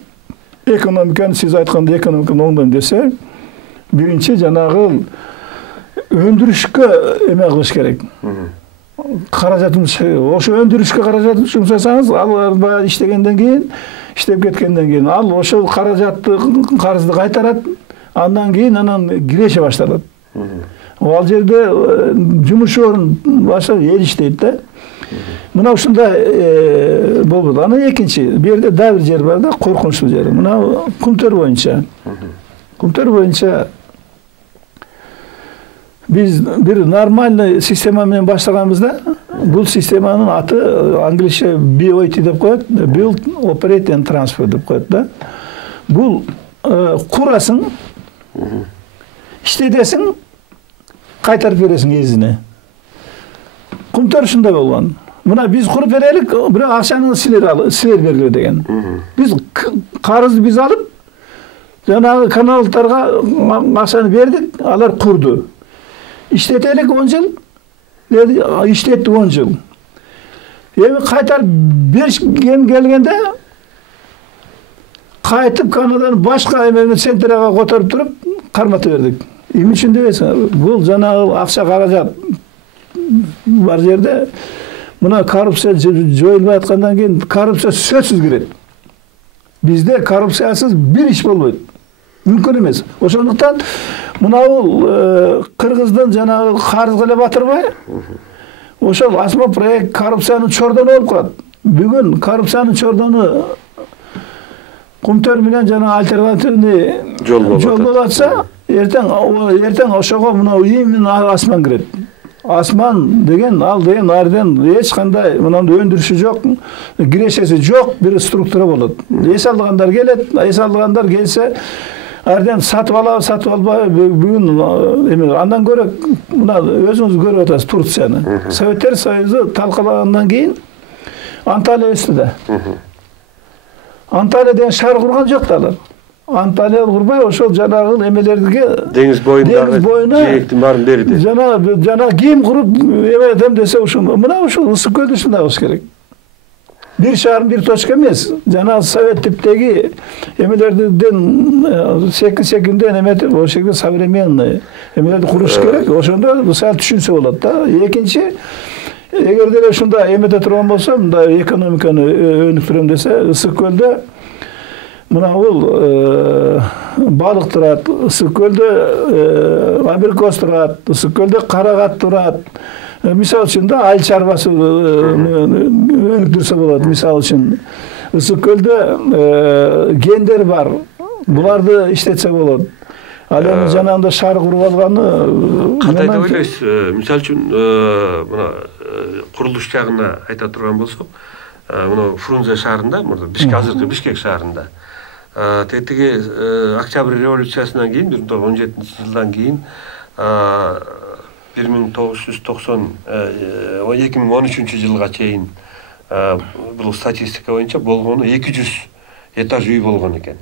экономиканы сиз айткандай экономиканы оңдойм десе, биринчи жанагы өндүрүшкө эме кылыш керек. Каражатын ошо өндүрүшкө каражат жумшасаңыз, ал баягы иштегенден кийин, иштеп кеткенден кийин ал ошол каражатты, карызды кайтарат, андан кийин киреше башталат. Ал жерде жумуш орун башка эл иштейт да. Мына ушундай болбойт. Анан экинчи, бу жерде дагы бир жер бар да, коркунучтуу жери. Мына Кумтөр боюнча биз бир нормальный система менен баштаганбызда, бул системанын аты англисче BOT деп коет, Build, Operate and Transfer деп коет да. Бул курасың, иштетесиң, кайтарып бересиң эзине. Кумтөр ушундай болгон. Мына биз куруп берелик, бирок акчаны силер бергиле деген. Биз карызды биз алып, жанагы каналдарга акчаны бердик, алар курду. İşletelik 10 yıl, işletti 10 yıl. Evi kaytar bir gelgende kaytıp Kanada'nın başka emeğini sentraga kotarıp durup karmatı verdik. İmin için deyesen, bu janağı akça karajat var yerde buna korrupsiya joyulmay atkandan keyin korrupsiya sözsüz kirет. Bizde korrupsiyasız bir iş bolboyt. Mümkün emes. Ошондуктан мына бул Кыргыздын жанагы карызга эле батырбай, ошол Асма проект коррупциянын чордону болуп калат. Бүгүн коррупциянын чордону Кумтөр менен жана альтернативный жол болуп атса, эртең ошого мына именно Асман кирет. Асман деген, ал деген ардан эч кандай мынандай өндүрүшү жок, кирешеси жок бир структура болот. Эс алгандар келет, эс алгандар келсе ардан сатып албай бүгүн эме андан көрө мына өзүңүз көрүп атасыз Турцияны. Советтер Союзу талкалагандан кийин Анталия өстү да. Анталия деген шаар курган жок да алар. Анталия курбай ошол жанагы эмелерге деңиз боюна жээктин баарын берди. Жана кийим куруп эметем десе ушул мына ушул ысык көлдү ушундай кылыш керек. bir шаар bir точка эмес. Жана совет типтеги эмелерден секин-секинден эметип, ошол жерде современный эмелерди куруш керек. Ошондо мисалы түшүнсө болот да. Экинчи, эгер деле ушунда эмете турган болсо, мында экономиканы өнүктүрөм десе, Ысык көлдө мына бул балык турат, Ысык көлдө абрикос турат, Ысык көлдө карагат турат. Misal için de ayıl çarpası önüktürse болады. Misal için Ысыккөлдө гендер var. Буларды иштетсе болот. Ал эми жанагында шаар куруп алганы кандай деп ойлойсуз? Мисалы үчүн мына курулуш жагына айта турган болсок, мына Фрунзе шаарында, азыркы Бишкек шаарында тетиги Октябрь революциясынан кийин 1917-жылдан кийин 2013-жылга чейин бул статистика боюнча болгону 200 этаж үй болгон экен.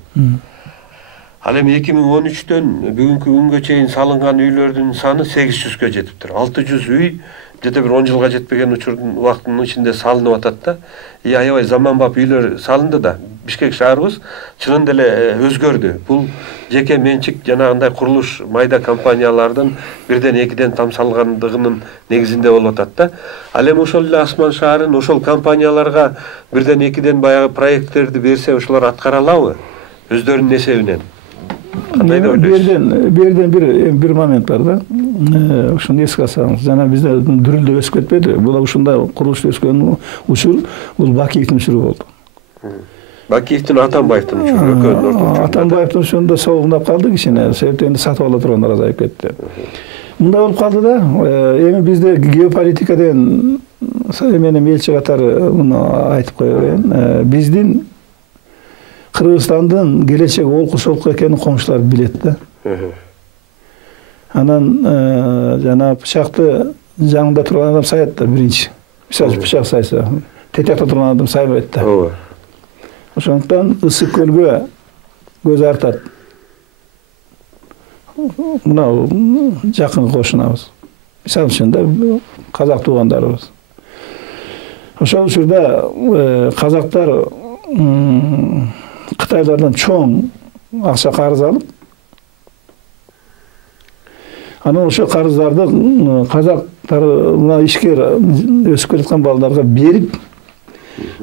Ал эми 2013-төн бүгүнкү күнгө чейин салынган үйлөрдүн саны 800гө жетиптир. 600 үй где-то бир 10 жылга жетпеген учурдун убактынын ичинде салынып атат да. Аябай заманбап үйлөр салынды да. Бишкек шаарыбыз чынында эле өзгөрдү. Бул жеке менчик жанагындай курулуш майда компаниялардын бирден экиден тамсалгандыгынын негизинде болуп атат да. Ал эми ошол эле Асман шаарын ошол компанияларга бирден экиден баягы проекттерди берсе, ошолор аткара алабы? Өздөрүнүн эсебинен. Кандай деп ойлойсуз? Берден бир момент бар да. Ушуну эске алсаңыз, жана бизде дүрүлдөп өсүп кетпеди. Бул ушундай курулуш өскөн учур, бул Бакиевдин учуру болду. Бакиевдин Атамбаевдин учуру, экөөнүн ортосунда. Атамбаевдин учурунда соогундап калды кичине, себептен сатып ала тургандар азайып кетти. Мындай болуп калды да, эми бизде геополитикаден менен элчи катары муну айтып коеюн. Биздин Кыргызстандын келечеги олку-солку экенин комшулар билет да. Анан жана бычакты жаңында турган адам саят да биринчи. Мисалы бычак сайса, тетекте турган адам сайбайт да. Ооба. Ошондуктан Ысык көлгө көз артат. Мына жакын кошунабыз. Мисалы үчүн да казак туугандарыбыз. Ошол учурда казактар Кытайлардан чоң акча карыз алып, анан ошол карыздарды казактар мына ишкер өсүп келаткан балдарга берип,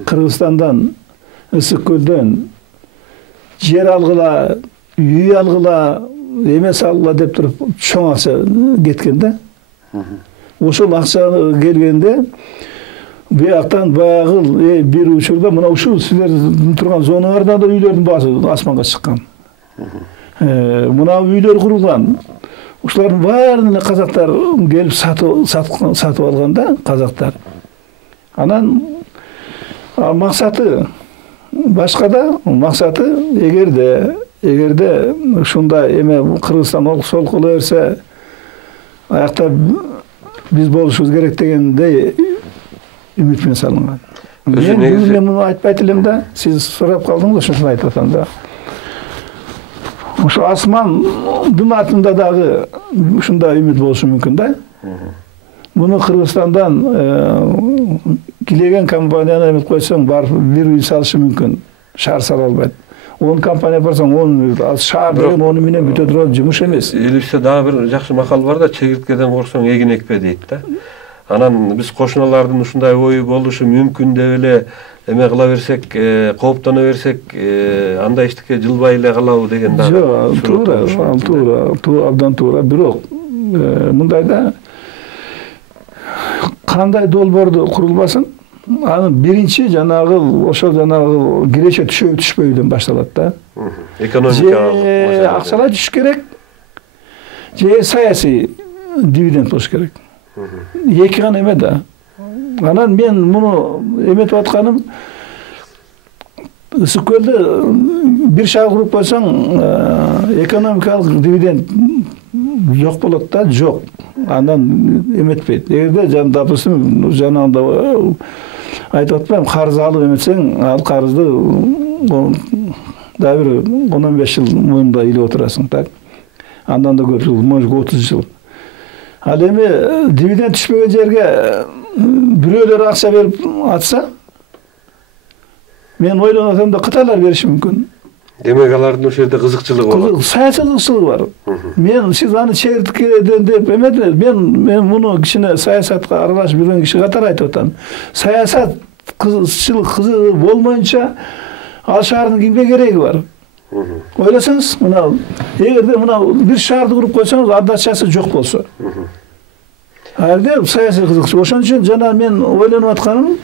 Кыргызстандан Ысык көлдөн жер алгыла, үй алгыла, эме салгыла деп туруп чоң акча кеткен да. Ошол акча келгенде бияктан баягы бир учурда мына ушул силер турган зоналарда да үйлөрдүн баасы асманга чыккан. Мына үйлөр курулган. Ушулардын баарын эле казактар келип сатып алганда, казактар. Анан максаты башка да, максаты эгерде ушундай эме Кыргызстан олку кыла берсе, аякта биз болушубуз керек дегендей үмүтпен салынган. Мен муну айтпайт элем да, сиз сурап калдыңыз, ошону айтып атам да. Ошо Асмандын атында дагы ушундай үмүт болушу мүмкүн да. Муну Кыргызстандан килеген компанияны эмет койсоң, барып бир үй салышы мүмкүн. Шаар сала албайт. 10 компания барсаң, 10 шаар деген 10 менен бүтө турган жумуш эмес. Элибизде дагы бир жакшы макал бар да, чегирткеден корксоң эгин экпе дейт да. Анан биз кошуналардын ушундай ою болушу мүмкүн деп эле эме кыла берсек, кооптоно берсек, андай иштикке жылбай эле калабы деген да. Жок, туура, абдан туура. Бирок мындайда кандай долбоорду курулбасын, анын биринчи жанагы ошол жанагы киреше түшпөйдөн башталат да. Экономика акчалар түшүш керек, же саясий дивиденд болуш керек. Эки гана эме да. Анан мен муну эметип атканым, Ысык көлдө бир шаар куруп койсоң, экономикалык дивиденд жок болот да, жок. Андан эметпейт. Эгерде допустим, жанагында айтып атпайм, карыз алып эметсең, ал карызды да бир 10-15 жыл мойнунда илип отурасың так. Андан да көп жыл, может 30 жыл. Ал эми дивиденд түшпөгөн жерге бирөөлөр акча берип атса, Мен ойлонуп атам да кытайлар бериши мүмкүн. Демек алардын ошол жерде кызыкчылыгы болот. Саясий кызыкчылыгы бар. Мен сиз аны чегирткеден деп эметпеңиз. Мен муну кичине саясатка аралашып жүргөн киши катары айтып атам. Саясат кызыгы болмоюнча ал шаардын кимге кереги бар? Ойлосоңуз, мына эгерде мына бир шаарды куруп койсоңуз, отдачасы жок болсо. Эгерде саясий кызыкчылык. Ошон үчүн жана мен ойлонуп атканым,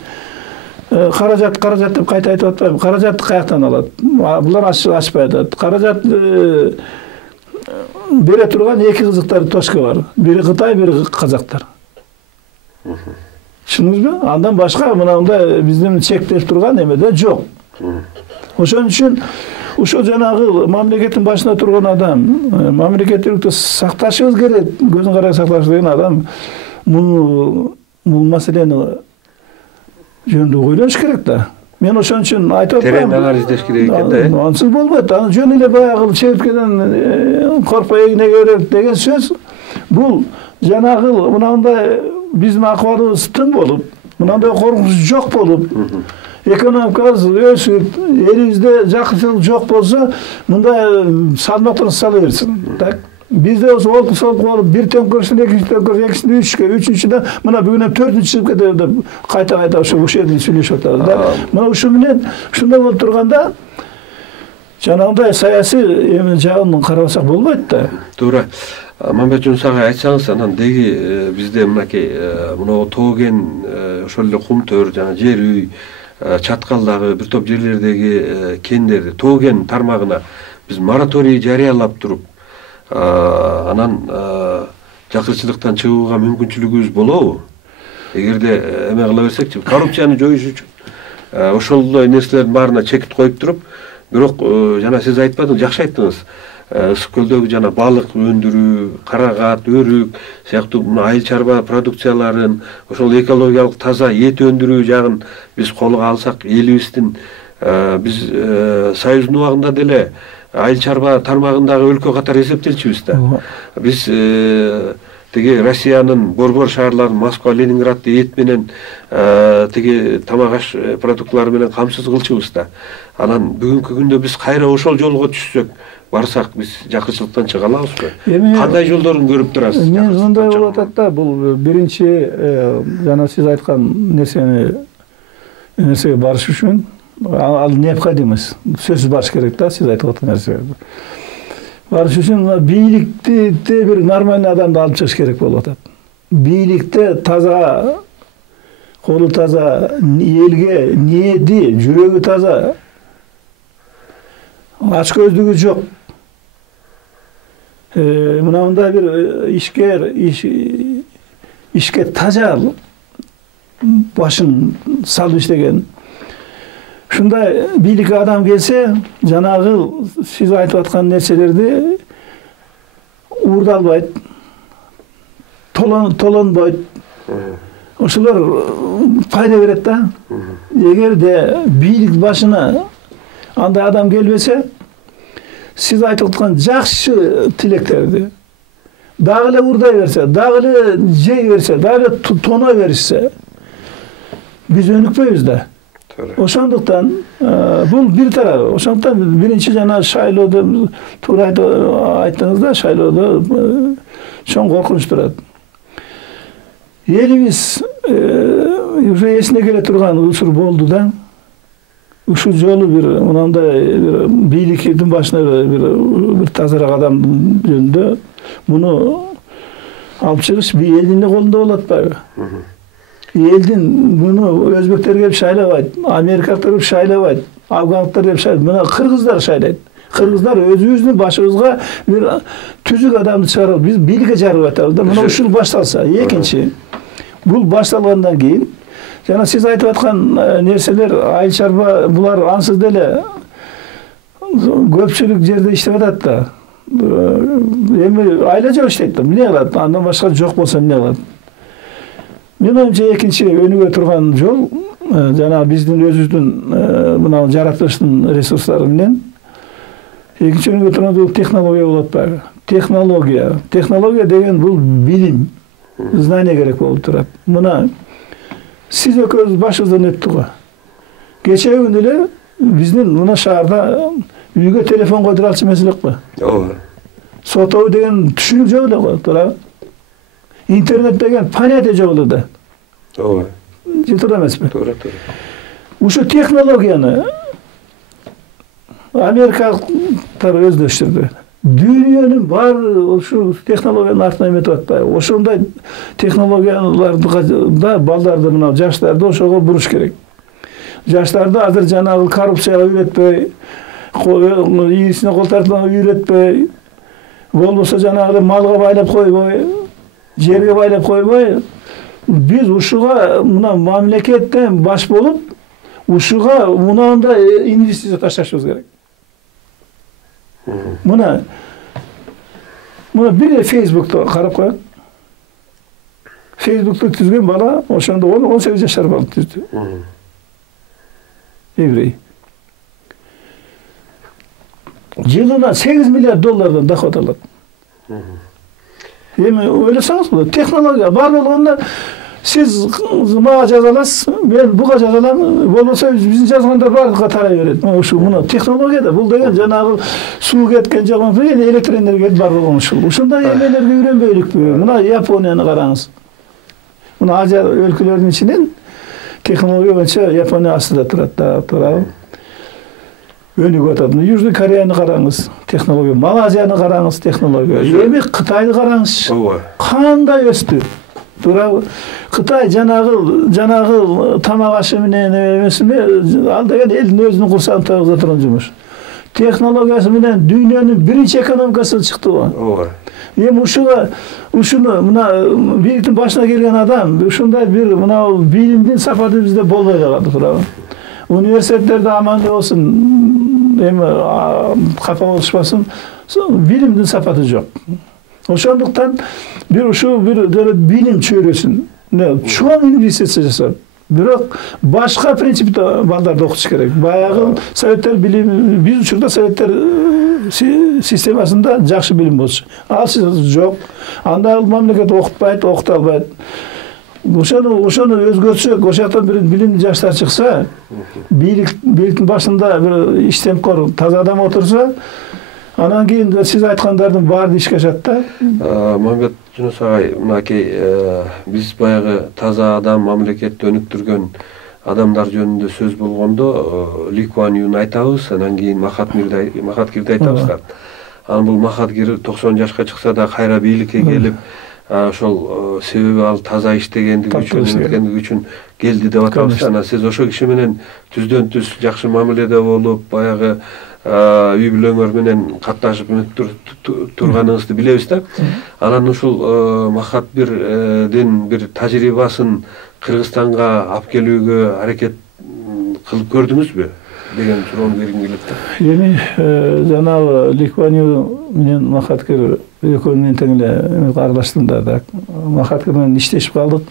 каражат деп кайта айтып атпайм. Каражатты каяктан алат? Булар ачпай атат. Каражат бере турган эки кызыктар точка бар. Бири Кытай, бири казактар. Түшүндүңүзбү? Андан башка мындай биздин чектелип турган эмеде жок. Ошон үчүн ошо жанагы мамлекеттин башында турган адам, мамлекеттүүлүктү сакташыбыз керек, көзүн карай сакташ деген адам бул маселени жөнүндө ойлош керек да. Мен ошон үчүн айтып атпайм. Терең анализдеш керек экен да. Ансыз болбойт. Аны жөн эле баягы чегирткеден коркпой эгине керек деген сөз. Бул жанагы мынандай биздин акыбалыбыз тың болуп, мынандай коркунуч жок болуп, экономикабыз өсүп, элибизде жакшылык жок болсо, мындай салмактар сала берсин. Так. Bizde olsa oldu bir tönkörüsün, ikinci tönkörüsün, ikisini üçüncüde, buna bugün hep dördüncü çıkıp gidiyordu. Kayta şu şeyden söyleşiyor da. Buna şunda olup durganda, жанагындай саясий жагын карабасак болбойт да. Туура. Мамбет Жунсага айтсаңыз, анан деги бизде мынакей мына тоо кен ошол эле кум төр жана жер үй чаткалдагы бир топ жерлердеги кендерди тоо кен тармагына биз мораторий жарыялап туруп, анан жакырчылыктан чыгууга мүмкүнчүлүгүбүз болобу? Эгерде эме кыла берсекчи, коррупцияны жоюш үчүн ошол нерселердин баарына чекит коюп туруп, бирок жана сиз айтпадыңыз, жакшы айттыңыз. Ысык көлдөгү жана балык өндүрүү, карагат, өрүк сыяктуу айыл чарба продукцияларын, ошол экологиялык таза эт өндүрүү жагын биз колго алсак, элибиздин биз Союздун убагында деле айыл чарба тармагындагы өлкө катары эсептелчүбүз да. Биз тиги Россиянын борбор шаарларын Москва, Ленинградды эт менен тиги тамак аш продуктлары менен камсыз кылчубуз да. Анан бүгүнкү күндө биз кайра ошол жолго түшсөк, барсак биз жакырчылыктан чыга алабызбы? Кандай жолдорун көрүп турасыз? Мен мындай болуп атат да, бул биринчи жана сиз айткан нерсеге барыш үчүн ал необходимость. Сөзсүз барыш керек да, сиз айтып аткан нерсе. Барыш үчүн бийликте бир нормальный адамды алып чыгыш керек болуп атат. Бийликте таза, колу таза, элге ниети, жүрөгү таза, ач көздүгү жок. Мындай бир ишке таза башын салып иштеген. Ушундай бийликке адам келсе, жанагы сиз айтып аткан нерселерди уурдалбайт, толонбойт. Ошолор пайда берет да. Эгерде бийлик башына андай адам келбесе, сиз айтып аткан жакшы тилектерди дагы эле уурдай берсе, дагы эле жей берсе, дагы эле тоно беришсе, биз өнүкпөйбүз да. Ошондуктан бул бир тарабы. Ошондуктан биринчи жана шайлоодо туура айттыңыз да, шайлоодо чоң коркунуч турат. Элибиз уже эсине келе турган учур болду да. Ушул жолу бир мынандай бийликтин башына бир тазараак адам жөнүндө муну алып чыгыш элдин колунда болуп атпайбы? Элдин муну өзбектер келип шайлабайт, америкалыктар келип шайлабайт, афганлыктар келип шайлайт, мына кыргыздар шайлайт. Кыргыздар өзүбүздүн башыбызга бир түзүк адамды чыгарып, биз бийликке жарып атабыз да. Мына ушул башталса, экинчи бул башталгандан кийин жана сиз айтып аткан нерселер айыл чарба булар ансыз деле көпчүлүк жерде иштеп атат да. Эми айла жок иштейт да. Эмне кылат? Андан башка жок болсо эмне кылат? Мен оюмча экинчи өнүгө турган жол жана биздин өзүбүздүн мына жаратылыштын ресурстары менен экинчи өнүгө турган жол технология болуп атпайбы? Технология деген бул билим, знание керек болуп турат. Мына сиз экөөбүз башыбыздан өттүк го. Кечээ күнү эле биздин мына шаарда үйгө телефон койдура алчу эмес элек го. Ооба. Сотовый деген түшүнүк жок эле го, туурабы? Интернет деген понятие жок эле да. Ооба. Туура эмеспи? Туура. Ушу технологияны Америкалыктар өздөштүрдү. Дүйнөнүн баары ушу технологиянын артынан эметип атпайбы? Ошондой технологияларда балдарды, мына жаштарды ошого буруш керек. Жаштарды азыр жанагы коррупцияга үйрөтпөй, ийисине кол тартууга үйрөтпөй, болбосо жанагы малга байлап койбой, жерге байлап койбой, биз ушуга мына мамлекеттен баш болуп, ушуга мынандай инвестиция ташташыбыз керек. Мына бир Facebook'та карап коет. Facebook'та түзгөн бала, ошондо 18 жашар бала түздү. Еврей. Жылына $8 миллиард доход алат. Эми ойлосоңуз, технология бар болгондо сиз мага жаза аласыз, мен буга жаза алам, болбосо биздин жазгандар бардыкка тарай берет. Ушу мына технологияда бул деген жанагы суу кеткен жаган электр энергия бар болгон ушул. Ушундай эмелерге үйрөнбөйлүкпү? Мына Японияны караңыз. Мына Азия өлкөлөрүнүн ичинен технология боюнча Япония астында турат да, туурабы? Өнүгүп атат. Южный Кореяны караңыз, технология. Малайзияны караңыз, технология. Эми Кытайды караңыз. Ооба. Кандай өстү? Туурабы? Кытай жанагы тамак ашы менен эмесине ал деген элдин өзүнүн курсагын тогуза турган жумуш. Технологиясы менен дүйнөнүн биринчи экономикасы чыкты го. Ооба. Эми ушуну мына бийликтин башына келген адам ушундай бир мына билимдин сапаты бизде болбой калды, туурабы? Университеттерде амандуу болсун, эми капа болушпасын, билимдин сапаты жок. Ошондуктан бир билим чөйрөсүн чоң инвестиция жасап, бирок башка принципте балдарды окутуш керек. Баягы советтер билим, биз учурда советтер системасында жакшы билим болчу. Ал жок. Анда мамлекет окутпайт, окута албайт. Ошону өзгөртсөк, ошол жактан бир билимдүү жаштар чыкса, бийликтин башында бир иштемкор, таза адам отурса, анан кийин сиз айткандардын баары ишке ашат да. Мамбет Жунус агай, мынакей биз баягы таза адам, мамлекетти өнүктүргөн адамдар жөнүндө сөз болгондо Ли Куан Юн айтабыз, анан кийин Махатхирди айтабыз да. Анан бул Махатхир 90 жашка чыкса да кайра бийликке келип, ошол себеби ал таза иштегендиги үчүн келди деп атабыз. Анан сиз ошол киши менен түздөн түз жакшы мамиледе болуп, баягы үй бүлөңөр менен катташып турганыңызды билебиз да. Анан ушул Махатхирдин бир тажрыйбасын Кыргызстанга алып келүүгө аракет кылып көрдүңүзбү деген суроону бергим келет да. Эми жанагы Ли Куан Ю менен Махатхир экөө менен тең эле аралаштым да. Махатхир менен иштешип калдык.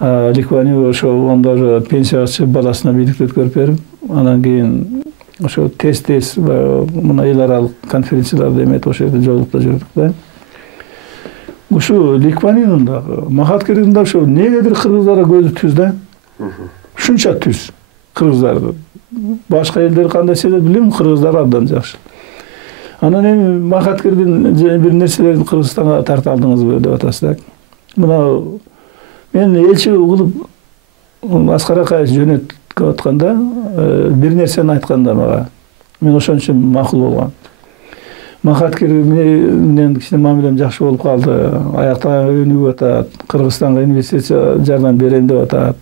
Ли Куан Ю ошол ондо пенсияга чыгып баласына бийликти өткөрүп берип, анан кийин ошо тез мына эл аралык конференцияларда эметип ошол жерде жолугуп да жүрдүк да. Ушу Ли Куан Юнун дагы Махатхирдин да ошо негедир кыргыздарга көзү түз да. Ушунча түз кыргыздарды. Башка элдер кандай сезет билем, кыргыздар абдан жакшы. Анан эми Махатхирдин бир нерселерин Кыргызстанга тарта алдыңызбы деп атасыз да. Мына мен элчи кылып Аскар Акаев жөнөткө атканда бир нерсени айтканда мага мен ошон үчүн макул болгом. Махатхир менен кичине мамилем жакшы болуп калды. Аякта өнүгүп атат, Кыргызстанга инвестиция жардам берем деп атат.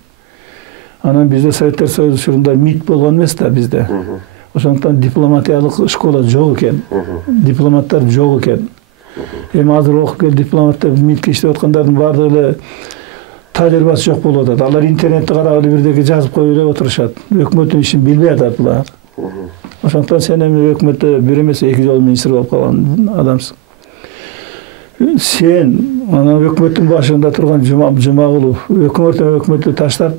Анан бизде Советтер Союзу учурунда МИД болгон эмес да бизде. Ошондуктан дипломатиялык школа жок экен. Дипломаттар жок экен. Эми азыр окуп кел дипломаттар МИДке иштеп аткандардын баардыгы эле тажрыйбасы жок болуп атат. Алар интернетти карап эле бирдеке жазып коюп эле отурушат. Өкмөттүн ишин билбей атат булар. Ошондуктан сен эми өкмөттө бир эмес 2 жол министр болуп калган адамсың. Сен анан өкмөттүн башында турган Жумагулов өкмөттү таштап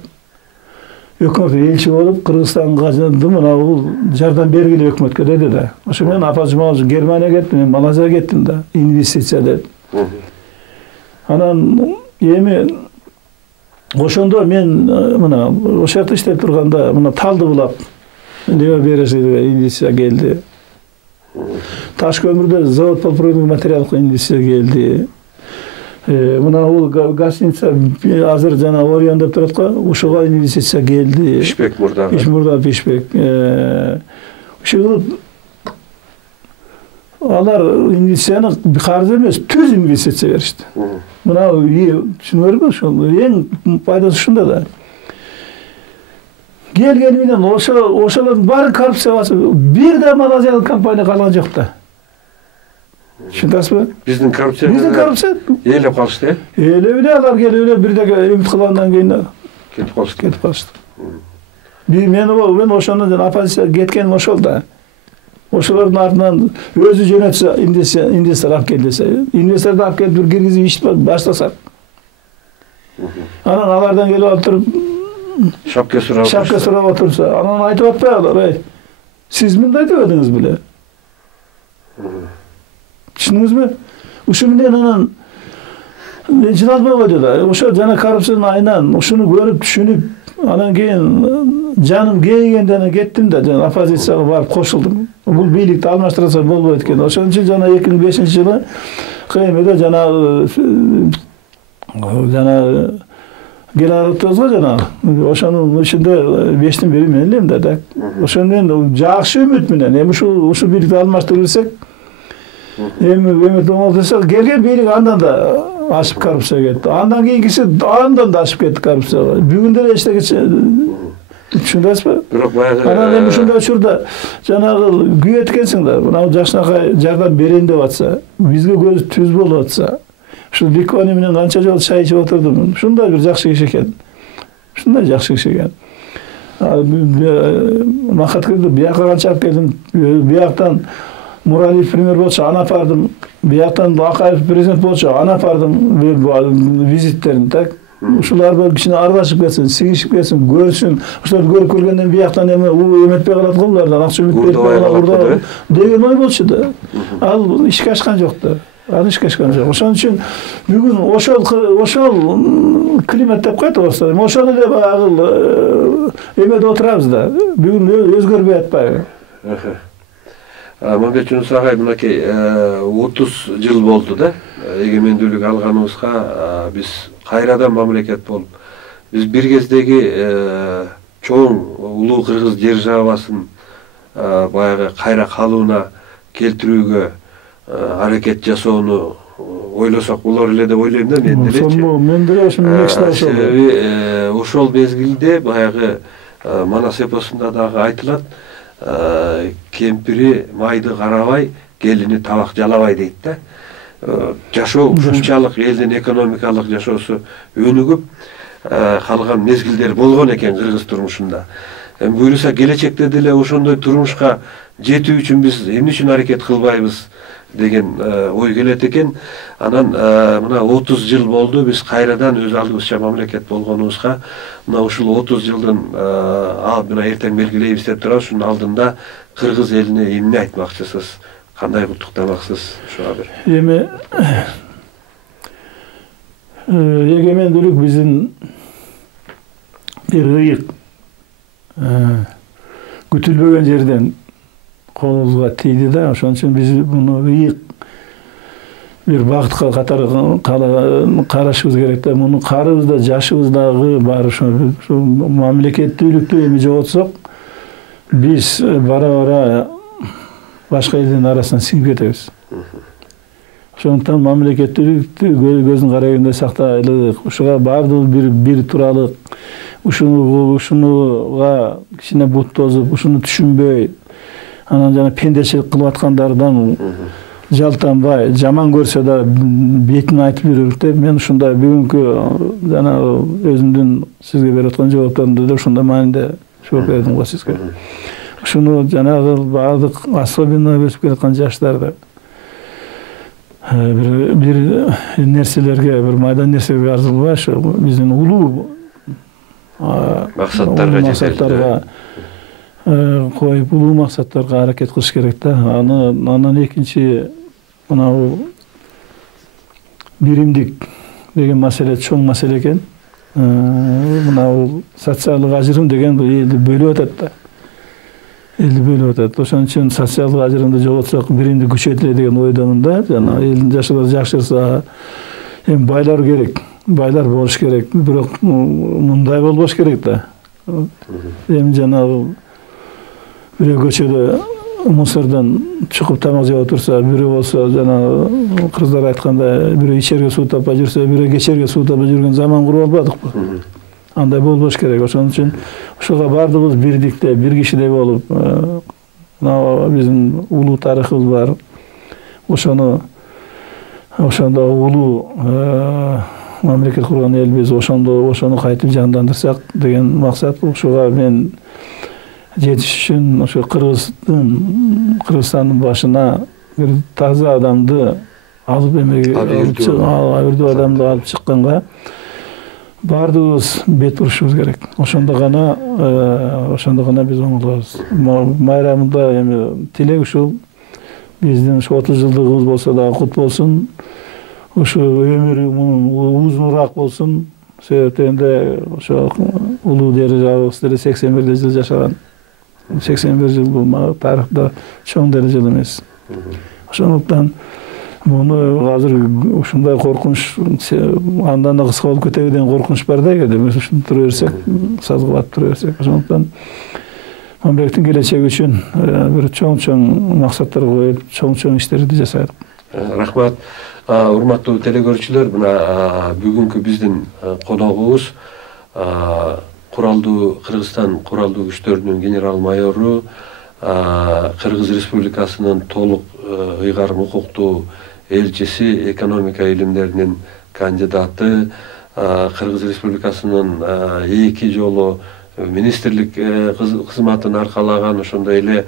өкмөт элчи болуп Кыргызстанга мына бул жардам бергиле өкмөткө деди да. Ошо менен апа Жумагулов Германияга кеттим, мен Малайзияга кеттим да, инвестиция деп. Анан эми ошондо мен мына ошол жакта иштеп турганда мына Талдыбулак Leva Beresi'ye investisiya geldi. Taşkömür'de zavod polproduk material investisiya geldi. Mına ул гостиница азыр жана Орион деп турат го, ошого инвестиция келди. Пишбек мурдагы. Мурда Пишбек. Ошол алар инвестицияны карыз эмес, түз инвестиция беришти. Мына түшүнүп ошол эң пайдасы ушунда да. Келген менен ошолордун баары коррупция басып, бир да Малайзиялык компания калган жок да. Шындасызбы? Биздин коррупция. Ээлеп калышты, э? Ээлеп эле алар келип эле бирдеге үмүт кылгандан кийин кетип калышты. Мен ошондон оппозиция кеткен ошол да. Ошолордун артынан өзү жөнөтсө инвестор алып кел десе, инвесторду алып келип бир киргизип иш баштасак. Анан алардан келип алып туруп шапка сурап отурса, анан айтып атпайбы, сиз мындай деп өдүңүз беле. Түшүндүңүзбү? Ушу менен анан мен жиналбай койду да. Ошо жана коррупциянын айынан ушуну көрүп, түшүнүп, анан кийин жаным кейигенден кеттим да, жана оппозицияга барып кошулдум. Бул бийликти алмаштырса болбойт экен. Ошон үчүн жана 2005-жылы КМД жана Геларовтозго жана ошонун ичинде 5-тен бири мен элем да. Ошондон жакшы үмүт менен эми ушу бийликти алмаштырып берсек, эми доңол десе, келген бийлик андан да ашып коррупция кетти. Андан кийинкиси андан да ашып кетти коррупцияга. Бүгүн деле эчтеке түшүндүңүзбү? Бирок баягы анан эми ушундай учурда жанагы күйөт экенсиң да, мына жакшынакай жардам берейин деп атса, бизге көз түз болуп атса, ушу Викони менен канча жолу чай ичип отурдум. Ушундай бир жакшы киши экен. Махаткырды бияка канча алып келдим. Бияктан Муралиев премьер болчу, аны апардым. Бияктан Акаев президент болчу, аны апардым визиттерин, так. Ушулар бир кичине аралашып кетсин, сигишип кетсин, көрсүн. Ошолорду көрүп келгенден бияктан эми үмүтпөй калат го, булардан акча үмүт берип деген ой болчу да. Ал ишке ашкан жок да. Ошон үчүн бүгүн ошол климат деп койт орустар. Ошону эле баягы эмеде отурабыз да. Бүгүн өзгөрбөй атпайбы? Мамбет Жунус агай, мынакей 30 жыл болду да. Эгемендүүлүк алганыбызга биз кайрадан мамлекет болуп, биз бир кездеги чоң улуу кыргыз державасын баягы кайра калыбына келтирүүгө аракет жасоону ойлосок болор эле деп ойлойм да, мен делечи. Мен деле ошол ошол мезгилде баягы Манас эпосунда дагы айтылат, кемпири майды карабай, келини табак жалабай дейт да. Жашоо ушунчалык элдин экономикалык жашоосу өнүгүп калган мезгилдер болгон экен кыргыз турмушунда. Буюрса келечекте деле ошондой турмушка жетүү үчүн биз эмне үчүн аракет кылбайбыз деген ой келет экен. Анан мына 30 жыл болду биз кайрадан өз алдыбызча мамлекет болгонубузга, мына ушул 30 жылдын мына эртең белгилейбиз деп турабыз. Ушунун алдында кыргыз элине эмне айтмакчысыз? Кандай куттуктамаксыз ушуга бир? Эми эгемендүүлүк биздин бир ыйык күтүлбөгөн жерден колубузга тийди да. Ошон үчүн биз муну ыйык бир багытка катары карашыбыз керек да. Муну карыбыз да, жашыбыз дагы бар. Ошо мамлекеттүүлүктү эми жоготсок, биз бара-бара башка элдин арасына сиңип кетебиз. Ошондуктан мамлекеттүүлүктү көздүн карайгындай сактайлык, ушуга баардыгы бир туралык, ушунуга кичине бут тозуп, ушуну түшүнбөй, анан жана пендечилик кылып аткандардан жалтанбай, жаман көрсө да бетин айтып жүрөлүк деп, мен ушундай бүгүнкү жана өзүмдүн сизге берип аткан жооптарымды да ушундай маанинде жооп бердим го сизге. Ушуну жанагы баардык особенно өсүп келаткан жаштарды бир нерселерге, бир майдан нерселерге арзылбай, ошо биздин улуу максаттарга коюп, улуу максаттарга аракет кылыш керек да. Анан экинчи мына биримдик деген маселе чоң маселе экен. Мына социалдык ажырым деген элди бөлүп атат да. элди бөлүп атат. Ошон үчүн социалдык ажырымды жоготсок, биринди күчөтөлө деген ойдомун да. Жана элдин жашоосу жакшырса, эми байлар керек. Байлар болуш керек. Бирок мындай болбош керек да. Эми жанагы бирөө көчөдө мусордон чыгып тамак жеп отурса, бирөө болсо жанагы кыздар айткандай, бирөө ичерге суу таппай жүрсө, бирөө кечерге суу таппай жүргөн заман куруп албадыкпы? Андай болбош керек. Ошон үчүн ошого баардыгыбыз бирдикте, бир кишидей болуп, мына биздин улуу тарыхыбыз бар. Ошондо улуу мамлекет курган элбиз, ошону кайтып жандандырсак деген максат. Ошого мен жетиш үчүн ошо Кыргызстандын башына бир таза адамды алып абийирдүү адамды алып чыкканга баардыгыбыз бет бурушубуз керек. Ошондо гана биз оңолобуз. Майрамында эми тилек ушул биздин ушу 30 жылдыгыбыз болсо дагы кут болсун. Ушу өмүрү узунураак болсун. Себептенде ошо улуу дережебиз деле 81 жыл жашаган. 81 жыл бул тарыхта чоң дереже эмес. Ошондуктан муну азыр ушундай коркунуч, андан да кыска болуп кетеби деген коркунуч бар да, эгерде биз ушинтип тура берсек, сазгылап тура берсек. Ошондуктан мамлекеттин келечеги үчүн бир чоң максаттар коюп, чоң иштерди жасайык. Рахмат. Урматтуу телекөрүүчүлөр, мына бүгүнкү биздин коногубуз Кыргызстан куралдуу күчтөрүнүн генерал-майору, Кыргыз Республикасынын толук ыйгарым укуктуу элчиси, экономика илимдеринин кандидаты, Кыргыз Республикасынын 2 жолу министрлик кызматын аркалаган, ошондой эле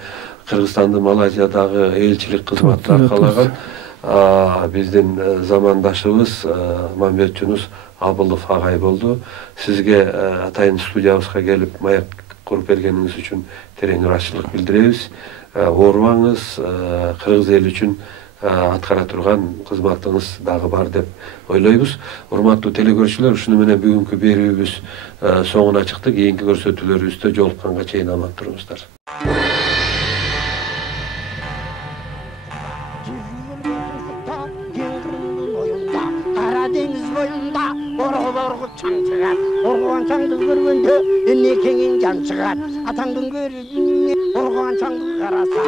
Кыргызстандын Малайзиядагы элчилик кызматын аркалаган биздин замандашыбыз Мамбет Жунус Абылов агай болду. Сизге атайын студиябызга келип маек куруп бергениңиз үчүн терең ыраазычылык билдиребиз. Оорубаңыз, кыргыз эли үчүн аткара турган кызматыңыз дагы бар деп ойлойбуз. Урматтуу телекөрүүчүлөр, ушуну менен бүгүнкү берүүбүз соңуна чыкты. Кийинки көрсөтүүлөрүбүздө жолукканга чейин аман туруңуздар. Organ çangdı görgende enne kengin can çıgar. Atandın görüp organ çangdı karasa.